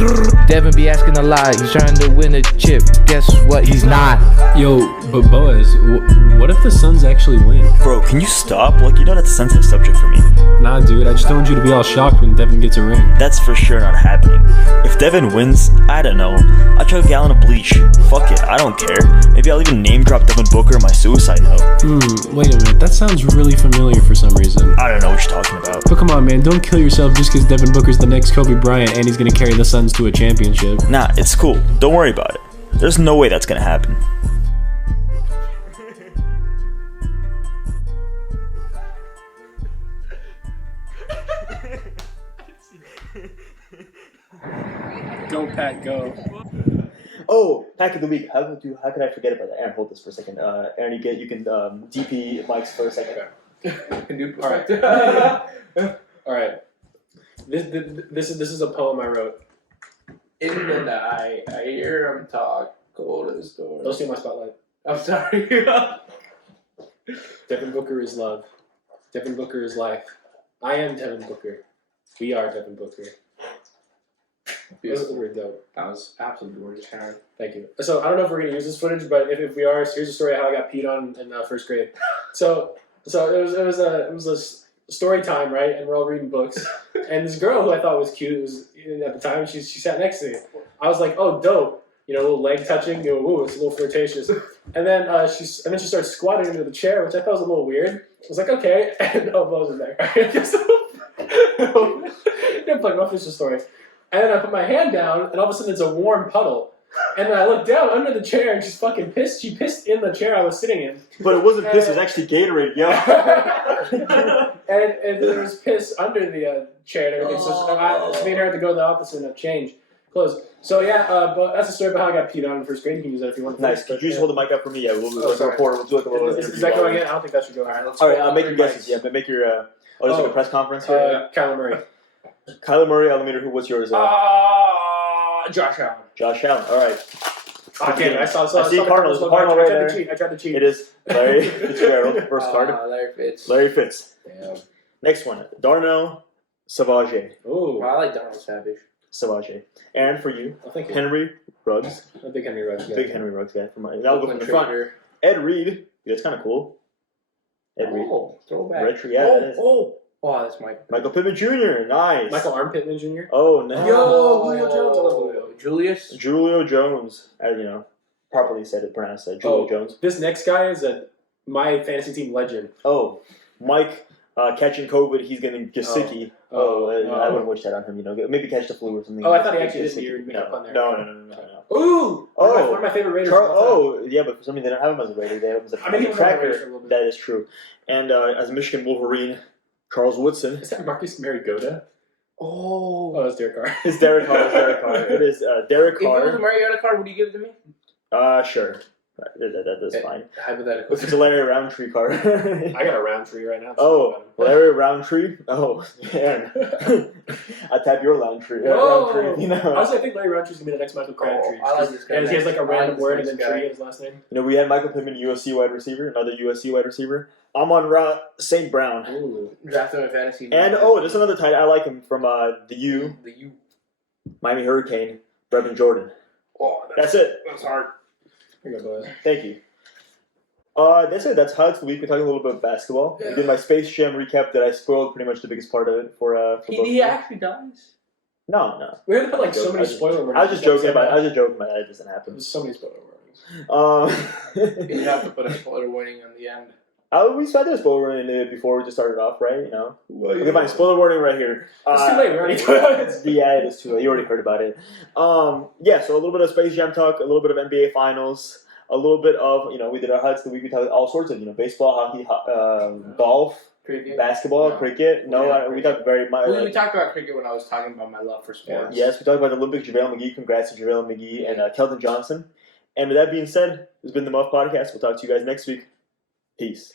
Devin Devin be asking a lot. He's trying to win a chip. Guess what? He's not. Yo, but Boaz, what if the Suns actually win? Bro, can you stop? Like, you know that's a sensitive subject for me. Nah, dude, I just don't want you to be all shocked when Devin gets a ring. That's for sure not happening. If Devin wins, I don't know. I'll chug a gallon of bleach. Fuck it, I don't care. Maybe I'll even name drop Devin Booker in my suicide note. Wait a minute, that sounds really familiar for some reason. I don't know what you're talking about. But come on, man, don't kill yourself just because Devin Booker's the next Kobe Bryant and he's gonna carry the Suns to a championship. Nah, it's cool. Don't worry about it. There's no way that's gonna happen. Go, Pat, go. Oh, pack of the week. How could I forget about that? Aaron, hold this for a second. Aaron, you can DP mics for a second. All right. All right. This is a poem I wrote. In the night, I hear him talk. Go to the store. Don't steal my spotlight. I'm sorry. Devin Booker is love. Devin Booker is life. I am Devin Booker. We are Devin Booker. Beautiful. Dope. That was absolutely gorgeous, Karen. Thank you. So I don't know if we're gonna use this footage, but if we are, here's a story of how I got peed on in first grade. So it was a story time, right? And we're all reading books. And this girl who I thought was cute was at the time she sat next to me. I was like, oh, dope. You know, a little leg touching. You know, ooh, it's a little flirtatious. And then she started squatting into the chair, which I thought was a little weird. I was like, okay. And Bose is back. Right? Like, I'll finish the story. And then I put my hand down, and all of a sudden it's a warm puddle. And then I looked down under the chair, and she's fucking pissed. She pissed in the chair I was sitting in. But it wasn't piss, it was actually Gatorade, yo. and there was piss under the chair and everything. So me and her had to go to the office and change clothes. So yeah, but that's a story about how I got peed on in first grade. You can use that if you want. Nice. Could you just hold the mic up for me? Yeah, we'll do like a reporter. We'll do like a little. Is that going in? I don't think that should go. All right, make your guesses. Yeah, but make your. There's like a press conference here. Kyler Murray. Kyler Murray, Elevator. What's yours? Josh Allen. Josh Allen. All right. Okay, I see Cardinals. The Cardinal right there. I tried to cheat. It is Larry Fitzgerald. First card. Larry Fitz. Larry Fitz. Yeah. Next one. Darnell Savage. Ooh. I like Darnell Savage. Savage. And for you, thank you. Henry Ruggs. I think Henry Ruggs. Big Henry Ruggs guy. That'll go from the front. Ed Reed. That's kind of cool. Ed Reed. Oh, throwback. Retro, yeah. Oh, that's Michael Pittman Jr. Nice. Michael Arm Pittman Jr. Oh, no. Yo, Julio Jones. I love Julio. Julius. Julio Jones. Properly pronounced Julio Jones. This next guy is my fantasy team legend. Oh, Mike catching COVID. He's getting Gasicki. I wouldn't wish that on him. You know, maybe catch the flu or something. Oh, I thought he actually didn't hear me up on there. No. Ooh! One of my favorite Raiders. Yeah, but for some reason they don't have him as a Raider. They have him as a tracker. That is true. And as a Michigan Wolverine, Charles Woodson. Is that Marcus Mariota? Oh, that's Derek Carr. It's Derek Carr. It is Derek Carr. If it was a Mariota card, would you give it to me? Sure. That's fine. Hypothetical. It's a Larry Roundtree card. I got a Roundtree right now. Larry Roundtree? Oh, Aaron. I tap your Roundtree. Roundtree, you know. Honestly, I think Larry Roundtree's going to be the next Michael Crabtree. I like this guy. He has like a random word and then tree in his last name. You know, we had Michael Pittman, USC wide receiver, another USC wide receiver. Amon-Ra St. Brown. Ooh. Draft him in fantasy. And, there's another tight. I like him from the U. The U. Miami Hurricane, Brevin Jordan. Oh, that's it. That's hard. Thank you. That's it. That's highlights of the week. We're talking a little bit about basketball. Yeah. I did my Space Jam recap that I spoiled pretty much the biggest part of it for he actually dies? No. We had to put like so many spoiler warnings. I was just joking about it. That doesn't happen. There's so many spoiler warnings. You have to put a spoiler warning on the end. We started a spoiler warning in it before we just started off, right? You know. Okay, fine. Spoiler warning right here. It's too late. We already talked. Yeah, it is too late. You already heard about it. So a little bit of Space Jam talk, a little bit of NBA Finals, a little bit of we did our highlights of the week. We talked all sorts of baseball, hockey, golf, cricket, basketball, cricket. We talked very much. We talked about cricket when I was talking about my love for sports. Yes, we talked about the Olympics. JaVale McGee. Congrats to JaVale McGee and Kelton Johnson. And with that being said, this has been the Muffed Podcast. We'll talk to you guys next week. Peace.